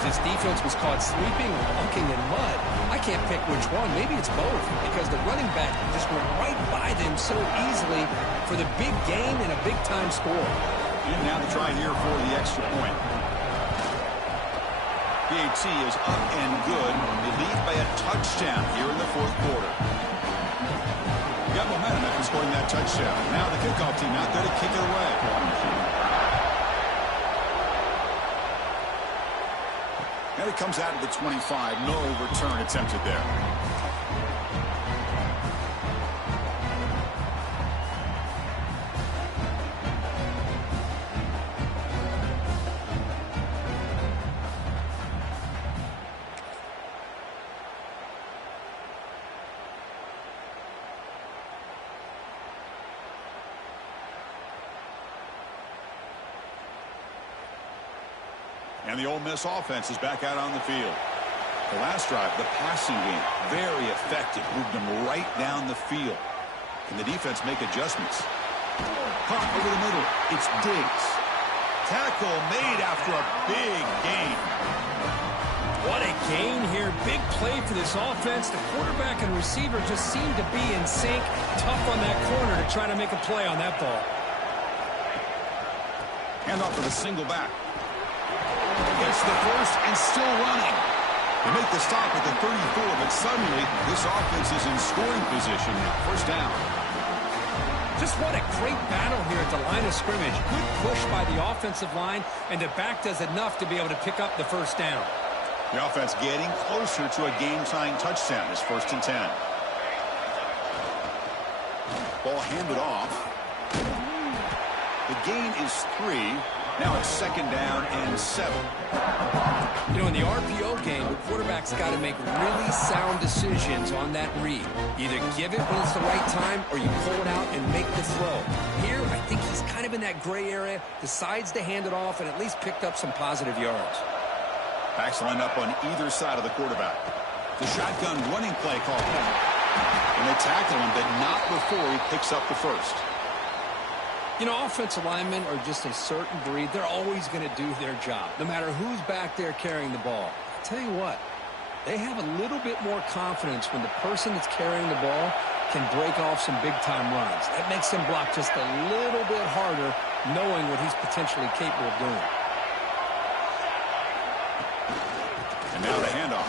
If this defense was caught sleeping or walking in mud, I can't pick which one. Maybe it's both because the running back just went right by them so easily for the big gain and a big-time score. And now to try here for the extra point. PAT is up and good. They lead by a touchdown here in the fourth quarter. Got momentum after scoring that touchdown. Now the kickoff team out there to kick it away. And it comes out of the 25. No return attempted there. And the Ole Miss offense is back out on the field. The last drive, the passing game, very effective. Moved them right down the field. Can the defense make adjustments? Caught over the middle. It's Diggs. Tackle made after a big gain. What a gain here. Big play for this offense. The quarterback and receiver just seem to be in sync. Tough on that corner to try to make a play on that ball. Hand off for the single back. Gets the first and still running. They make the stop at the 34, but suddenly this offense is in scoring position now. First down. Just what a great battle here at the line of scrimmage. Good push by the offensive line, and the back does enough to be able to pick up the first down. The offense getting closer to a game-tying touchdown. It's 1st and 10. Ball handed off. The gain is 3. Now it's 2nd down and 7. You know, in the RPO game, the quarterback's got to make really sound decisions on that read. Either give it when it's the right time, or you pull it out and make the throw. Here, I think he's kind of in that gray area, decides to hand it off, and at least picked up some positive yards. Backs lined up on either side of the quarterback. The shotgun running play call. And they tackle him, but not before he picks up the first. You know, offensive linemen are just a certain breed. They're always going to do their job, no matter who's back there carrying the ball. I'll tell you what, they have a little bit more confidence when the person that's carrying the ball can break off some big-time runs. That makes them block just a little bit harder, knowing what he's potentially capable of doing. And now the handoff.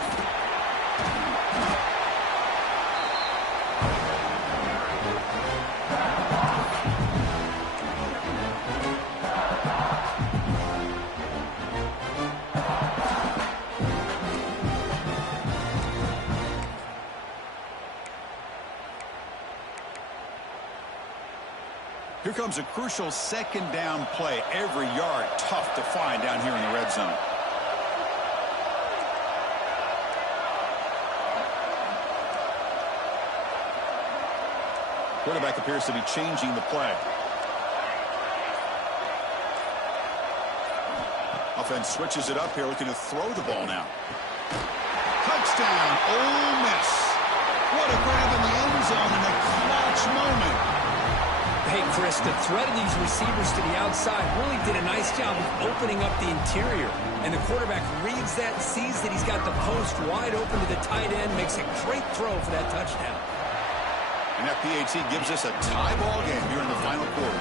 Here comes a crucial 2nd down play. Every yard tough to find down here in the red zone. Quarterback appears to be changing the play. Offense switches it up here, looking to throw the ball now. Touchdown, Ole Miss. What a grab in the end zone in a clutch moment. Hey, Chris, the threat of these receivers to the outside really did a nice job of opening up the interior. And the quarterback reads that, sees that he's got the post wide open to the tight end, makes a great throw for that touchdown. And that PAT gives us a tie ball game here in the final quarter.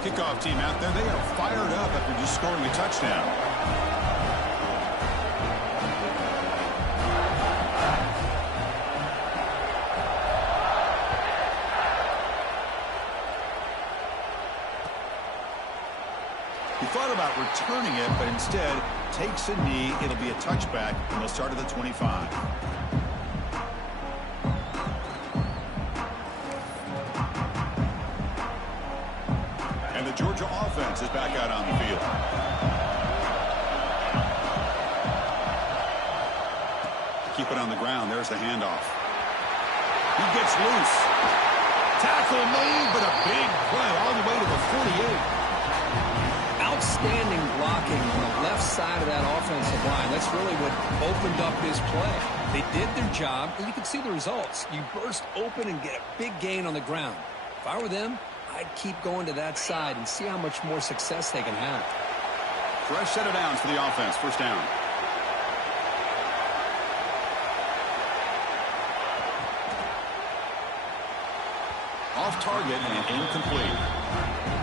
Kickoff team out there, they are fired up after just scoring a touchdown. He thought about returning it, but instead takes a knee. It'll be a touchback, and they'll start at the 25. And the Georgia offense is back out on the field. Keep it on the ground. There's the handoff. He gets loose. Tackle made, but a big play all the way to the 48. Outstanding blocking on the left side of that offensive line. That's really what opened up this play. They did their job, and you can see the results. You burst open and get a big gain on the ground. If I were them, I'd keep going to that side and see how much more success they can have. Fresh set of downs for the offense. First down. Off target and incomplete.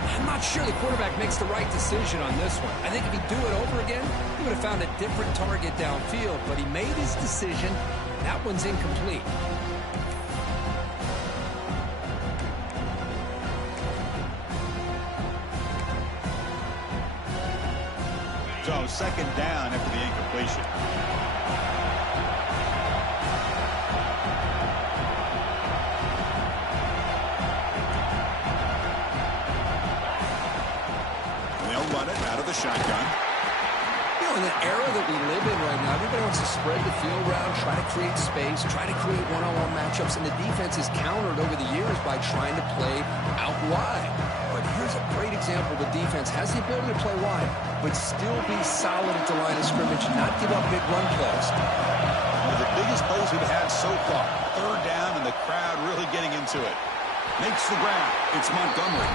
I'm not sure the quarterback makes the right decision on this one. I think if he'd do it over again, he would have found a different target downfield, but he made his decision. That one's incomplete. So 2nd down after the incompletion. Run it out of the shotgun. in the era that we live in right now, everybody wants to spread the field around, try to create space, try to create one-on-one matchups, and the defense is countered over the years by trying to play out wide. But here's a great example. The defense has the ability to play wide, but still be solid at the line of scrimmage, not give up big run plays. One of the biggest plays we've had so far. Third down, and the crowd really getting into it. Makes the grab. It's Montgomery.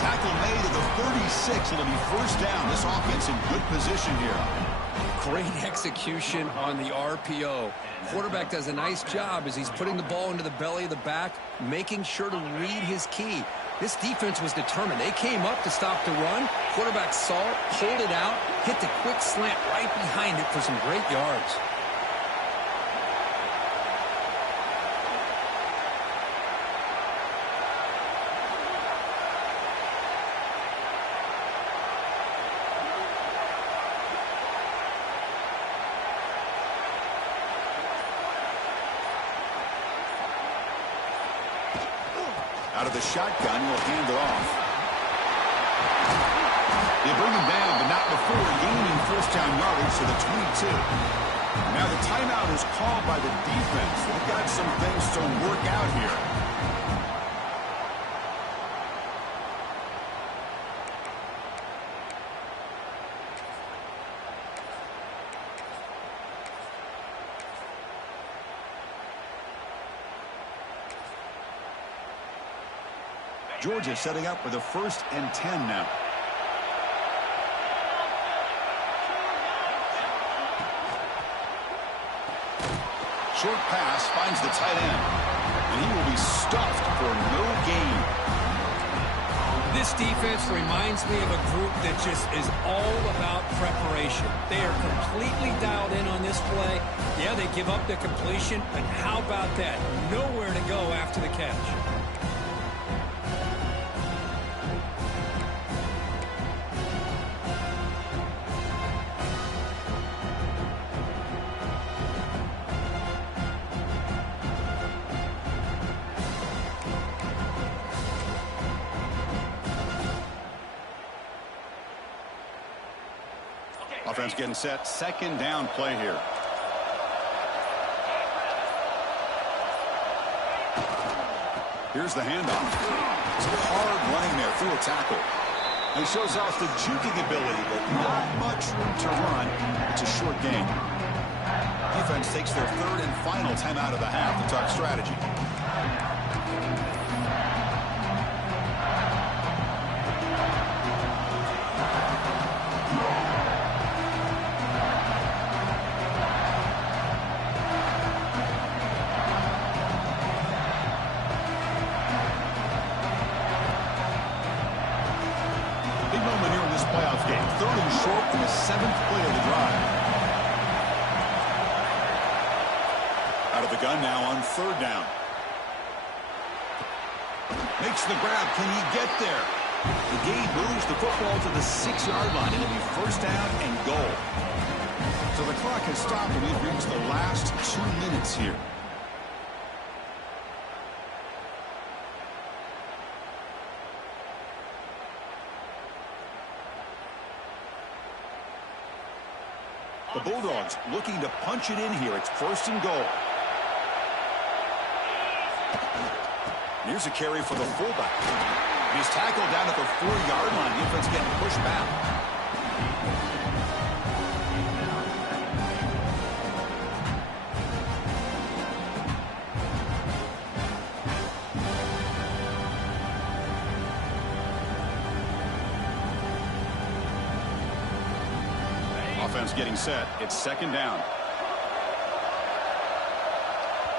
Tackle made at the 36. It'll be first down. This offense in good position here. Great execution on the RPO. Quarterback does a nice job as he's putting the ball into the belly of the back, making sure to read his key. This defense was determined. They came up to stop the run. Quarterback saw it, pulled it out, hit the quick slant right behind it for some great yards. Out of the shotgun, he'll hand it off. They bring him down, but not before gaining first down yardage to the 22. Now the timeout is called by the defense. They've got some things to work out here. Georgia setting up with a 1st and 10 now. Short pass finds the tight end, and he will be stuffed for no gain. This defense reminds me of a group that just is all about preparation. They are completely dialed in on this play. Yeah, they give up the completion, but how about that? Nowhere to go after the catch. Offense getting set. 2nd down play here. Here's the handoff. It's hard running there through a tackle. He shows off the juking ability, but not much room to run. It's a short gain. Defense takes their 3rd and final timeout of the half to talk strategy. Playoff game. 3rd and short in the 7th play of the drive. Out of the gun now on 3rd down. Makes the grab. Can he get there? The gain moves the football to the 6-yard line. It'll be first down and goal. So the clock has stopped and we've reached the last 2 minutes here. The Bulldogs looking to punch it in here. It's 1st and goal. Here's a carry for the fullback. He's tackled down at the 4-yard line. Defense getting pushed back. Offense getting set. It's 2nd down.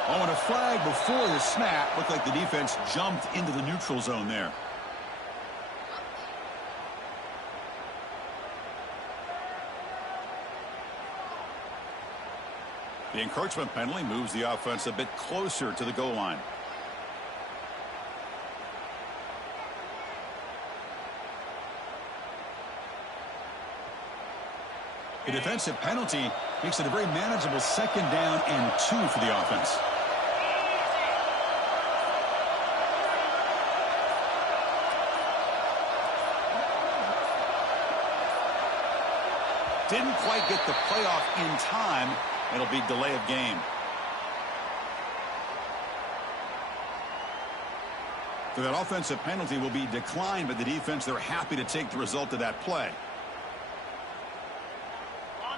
Oh, and a flag before the snap. Looked like the defense jumped into the neutral zone there. The encroachment penalty moves the offense a bit closer to the goal line. A defensive penalty makes it a very manageable 2nd down and 2 for the offense. Didn't quite get the playoff in time. It'll be delay of game. So that offensive penalty will be declined by the defense. They're happy to take the result of that play.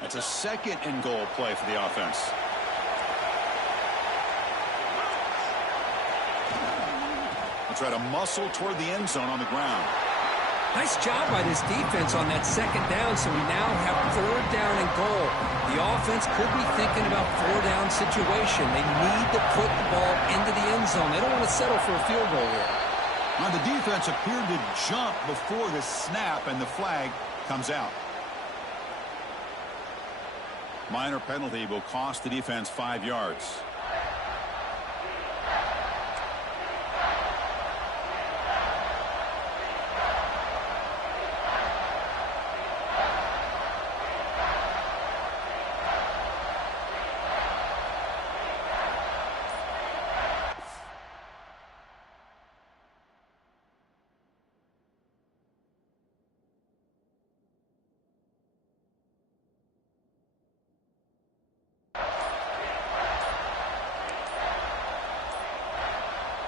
That's a second and goal play for the offense. They'll try to muscle toward the end zone on the ground. Nice job by this defense on that second down, so we now have third down and goal. The offense could be thinking about four-down situation. They need to put the ball into the end zone. They don't want to settle for a field goal here. Now the defense appeared to jump before the snap, and the flag comes out. Minor penalty will cost the defense 5 yards.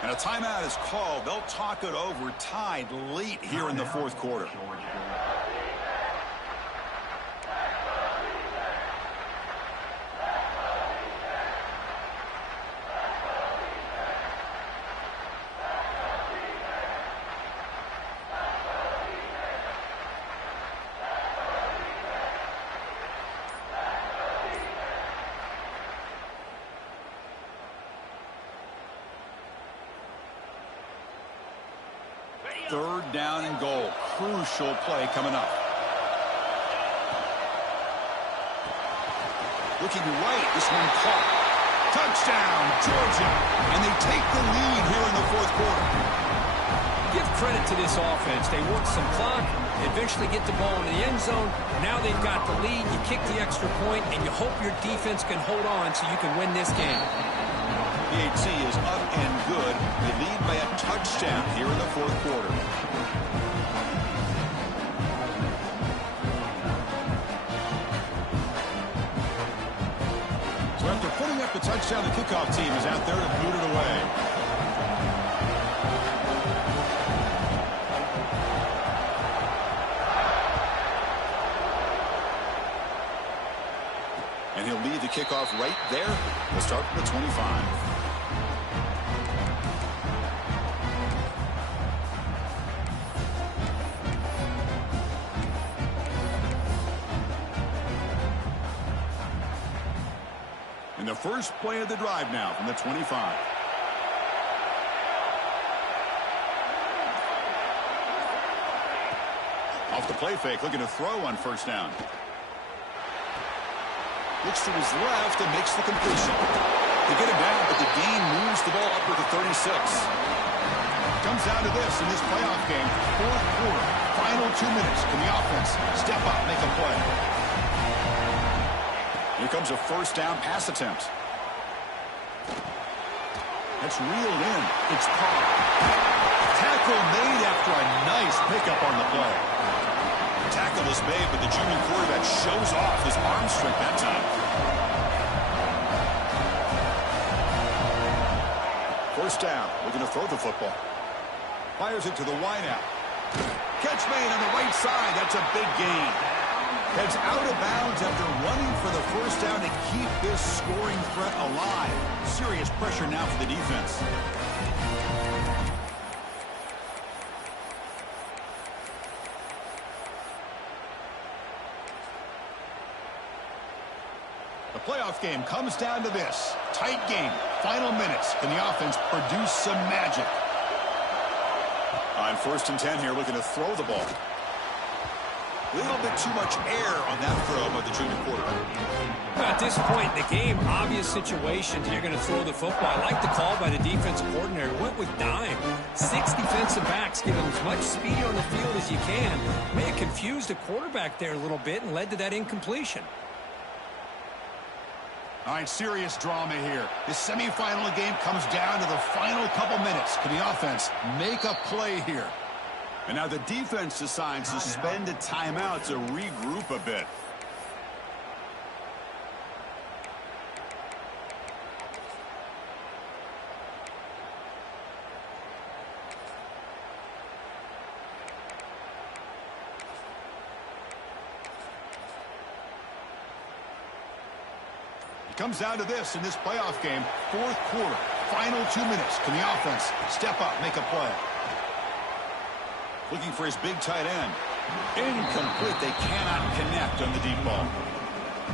And a timeout is called. They'll talk it over, tied late here in the fourth quarter. Third down and goal. Crucial play coming up. Looking right. This one caught. Touchdown, Georgia. And they take the lead here in the fourth quarter. Give credit to this offense. They work some clock, they eventually get the ball in the end zone. Now they've got the lead. You kick the extra point, and you hope your defense can hold on so you can win this game. PHC is up and good. They lead by a touchdown here in the fourth quarter. So after putting up the touchdown, the kickoff team is out there to boot it away. And he'll lead the kickoff right there. We'll start from the 25. And the first play of the drive now from the 25. Off the play fake, looking to throw on first down. Looks to his left and makes the completion. They get it down, but the gain moves the ball up to the 36. Comes down to this in this playoff game. Fourth quarter, final 2 minutes. Can the offense step up, make a play? Here comes a first down pass attempt. That's reeled in. It's caught. Tackle made after a nice pickup on the play. Tackle is made, but the junior quarterback shows off his arm strength that time. First down. Looking to throw the football. Fires it to the wideout. Catch made on the right side. That's a big gain. Heads out of bounds after running for the first down to keep this scoring threat alive. Serious pressure now for the defense. The playoff game comes down to this. Tight game. Final minutes. Can the offense produce some magic? On first and 10 here, looking to throw the ball. A little bit too much air on that throw by the junior quarterback. At this point in the game, obvious situations, you're going to throw the football. I like the call by the defensive coordinator. Went with dime. 6 defensive backs, give him as much speed on the field as you can. May have confused the quarterback there a little bit and led to that incompletion. All right, serious drama here. This semifinal game comes down to the final couple minutes. Can the offense make a play here? And now the defense decides to spend a timeout to regroup a bit. comes down to this in this playoff game. Fourth quarter, final 2 minutes. Can the offense step up, make a play? Looking for his big tight end. Incomplete. They cannot connect on the deep ball.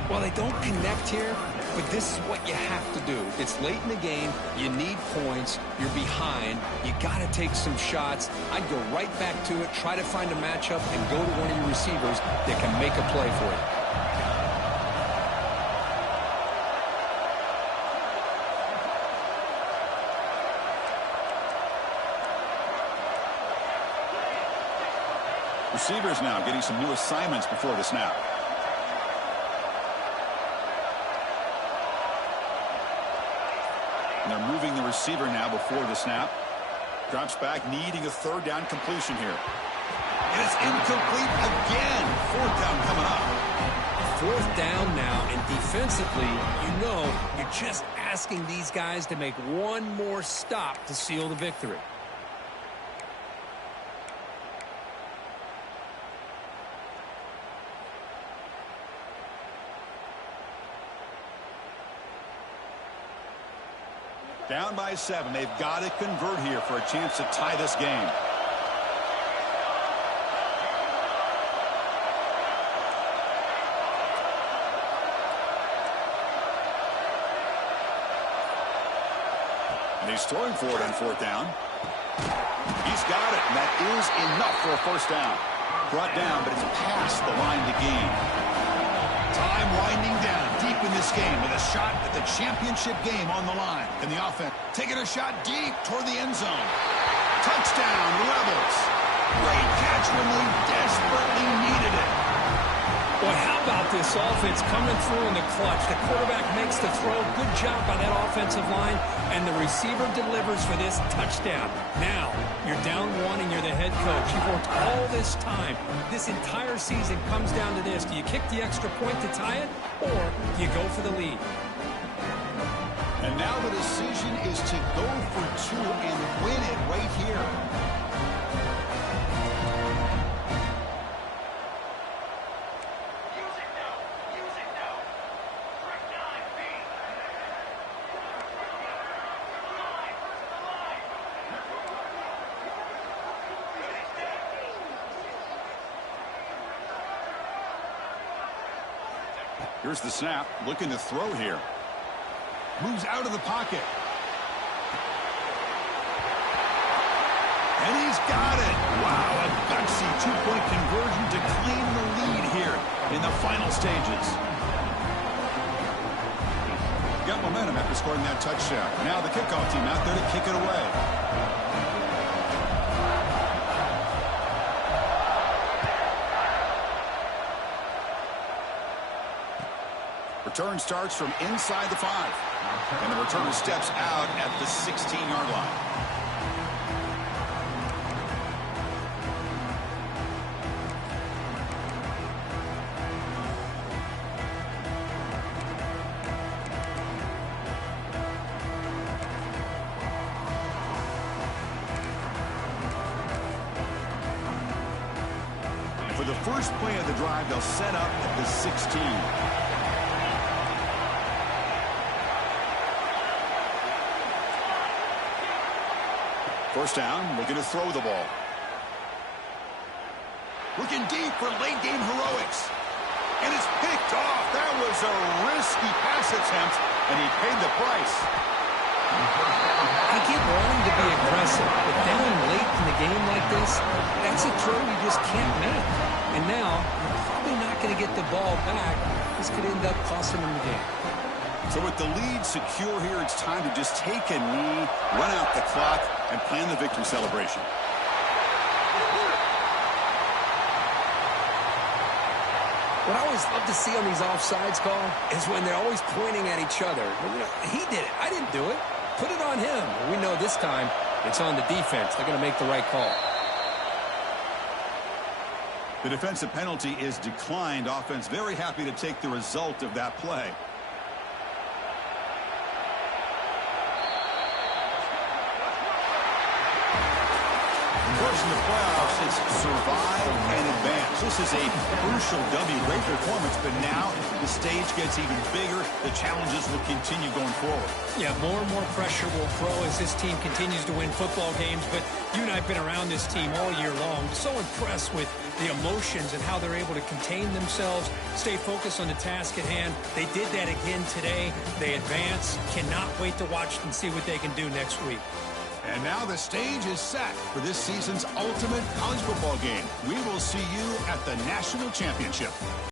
Well, they don't connect here, but this is what you have to do. It's late in the game. You need points. You're behind. You got to take some shots. I'd go right back to it, try to find a matchup, and go to one of your receivers that can make a play for you. Receivers now getting some new assignments before the snap. And they're moving the receiver now before the snap. Drops back, needing a third down completion here. And it's incomplete again. Fourth down coming up. Fourth down now, and defensively, you're just asking these guys to make one more stop to seal the victory. Down by 7. They've got to convert here for a chance to tie this game. And he's throwing for it on fourth down. He's got it, and that is enough for a first down. Brought down, but it's past the line to gain. Time winding down deep in this game with a shot at the championship game on the line. And the offense taking a shot deep toward the end zone. Touchdown, Rebels. Great catch when they desperately needed it. Boy, how about this offense coming through in the clutch? The quarterback makes the throw. Good job by that offensive line. And the receiver delivers for this touchdown. Now, you're down 1 and you're the head coach. You've worked all this time. This entire season comes down to this. Do you kick the extra point to tie it, or do you go for the lead? And now the decision is to go for 2 and win it right here. Here's the snap, looking to throw here. Moves out of the pocket. And he's got it. Wow, a gutsy 2-point conversion to claim the lead here in the final stages. Got momentum after scoring that touchdown. Now the kickoff team out there to kick it away. Return starts from inside the 5. And the returner steps out at the 16-yard line. And for the first play of the drive, they'll set up at the 16. First down, looking to throw the ball. Looking deep for late-game heroics. And it's picked off. That was a risky pass attempt, and he paid the price. I get wanting to be aggressive, but down late in the game like this, that's a throw you just can't make. And now, you're probably not going to get the ball back. This could end up costing them the game. So with the lead secure here, it's time to just take a knee, run out the clock, and plan the victory celebration. What I always love to see on these offsides call is when they're always pointing at each other. He did it. I didn't do it. Put it on him. We know this time it's on the defense. They're going to make the right call. The defensive penalty is declined. Offense very happy to take the result of that play. course, in the playoffs, it's survive and advance. This is a crucial W. Great performance, but now the stage gets even bigger. The challenges will continue going forward. Yeah, more and more pressure will grow as this team continues to win football games. But you and I have been around this team all year long. So impressed with the emotions and how they're able to contain themselves, stay focused on the task at hand. They did that again today. They advance. Cannot wait to watch and see what they can do next week. And now the stage is set for this season's ultimate college football game. We will see you at the national championship.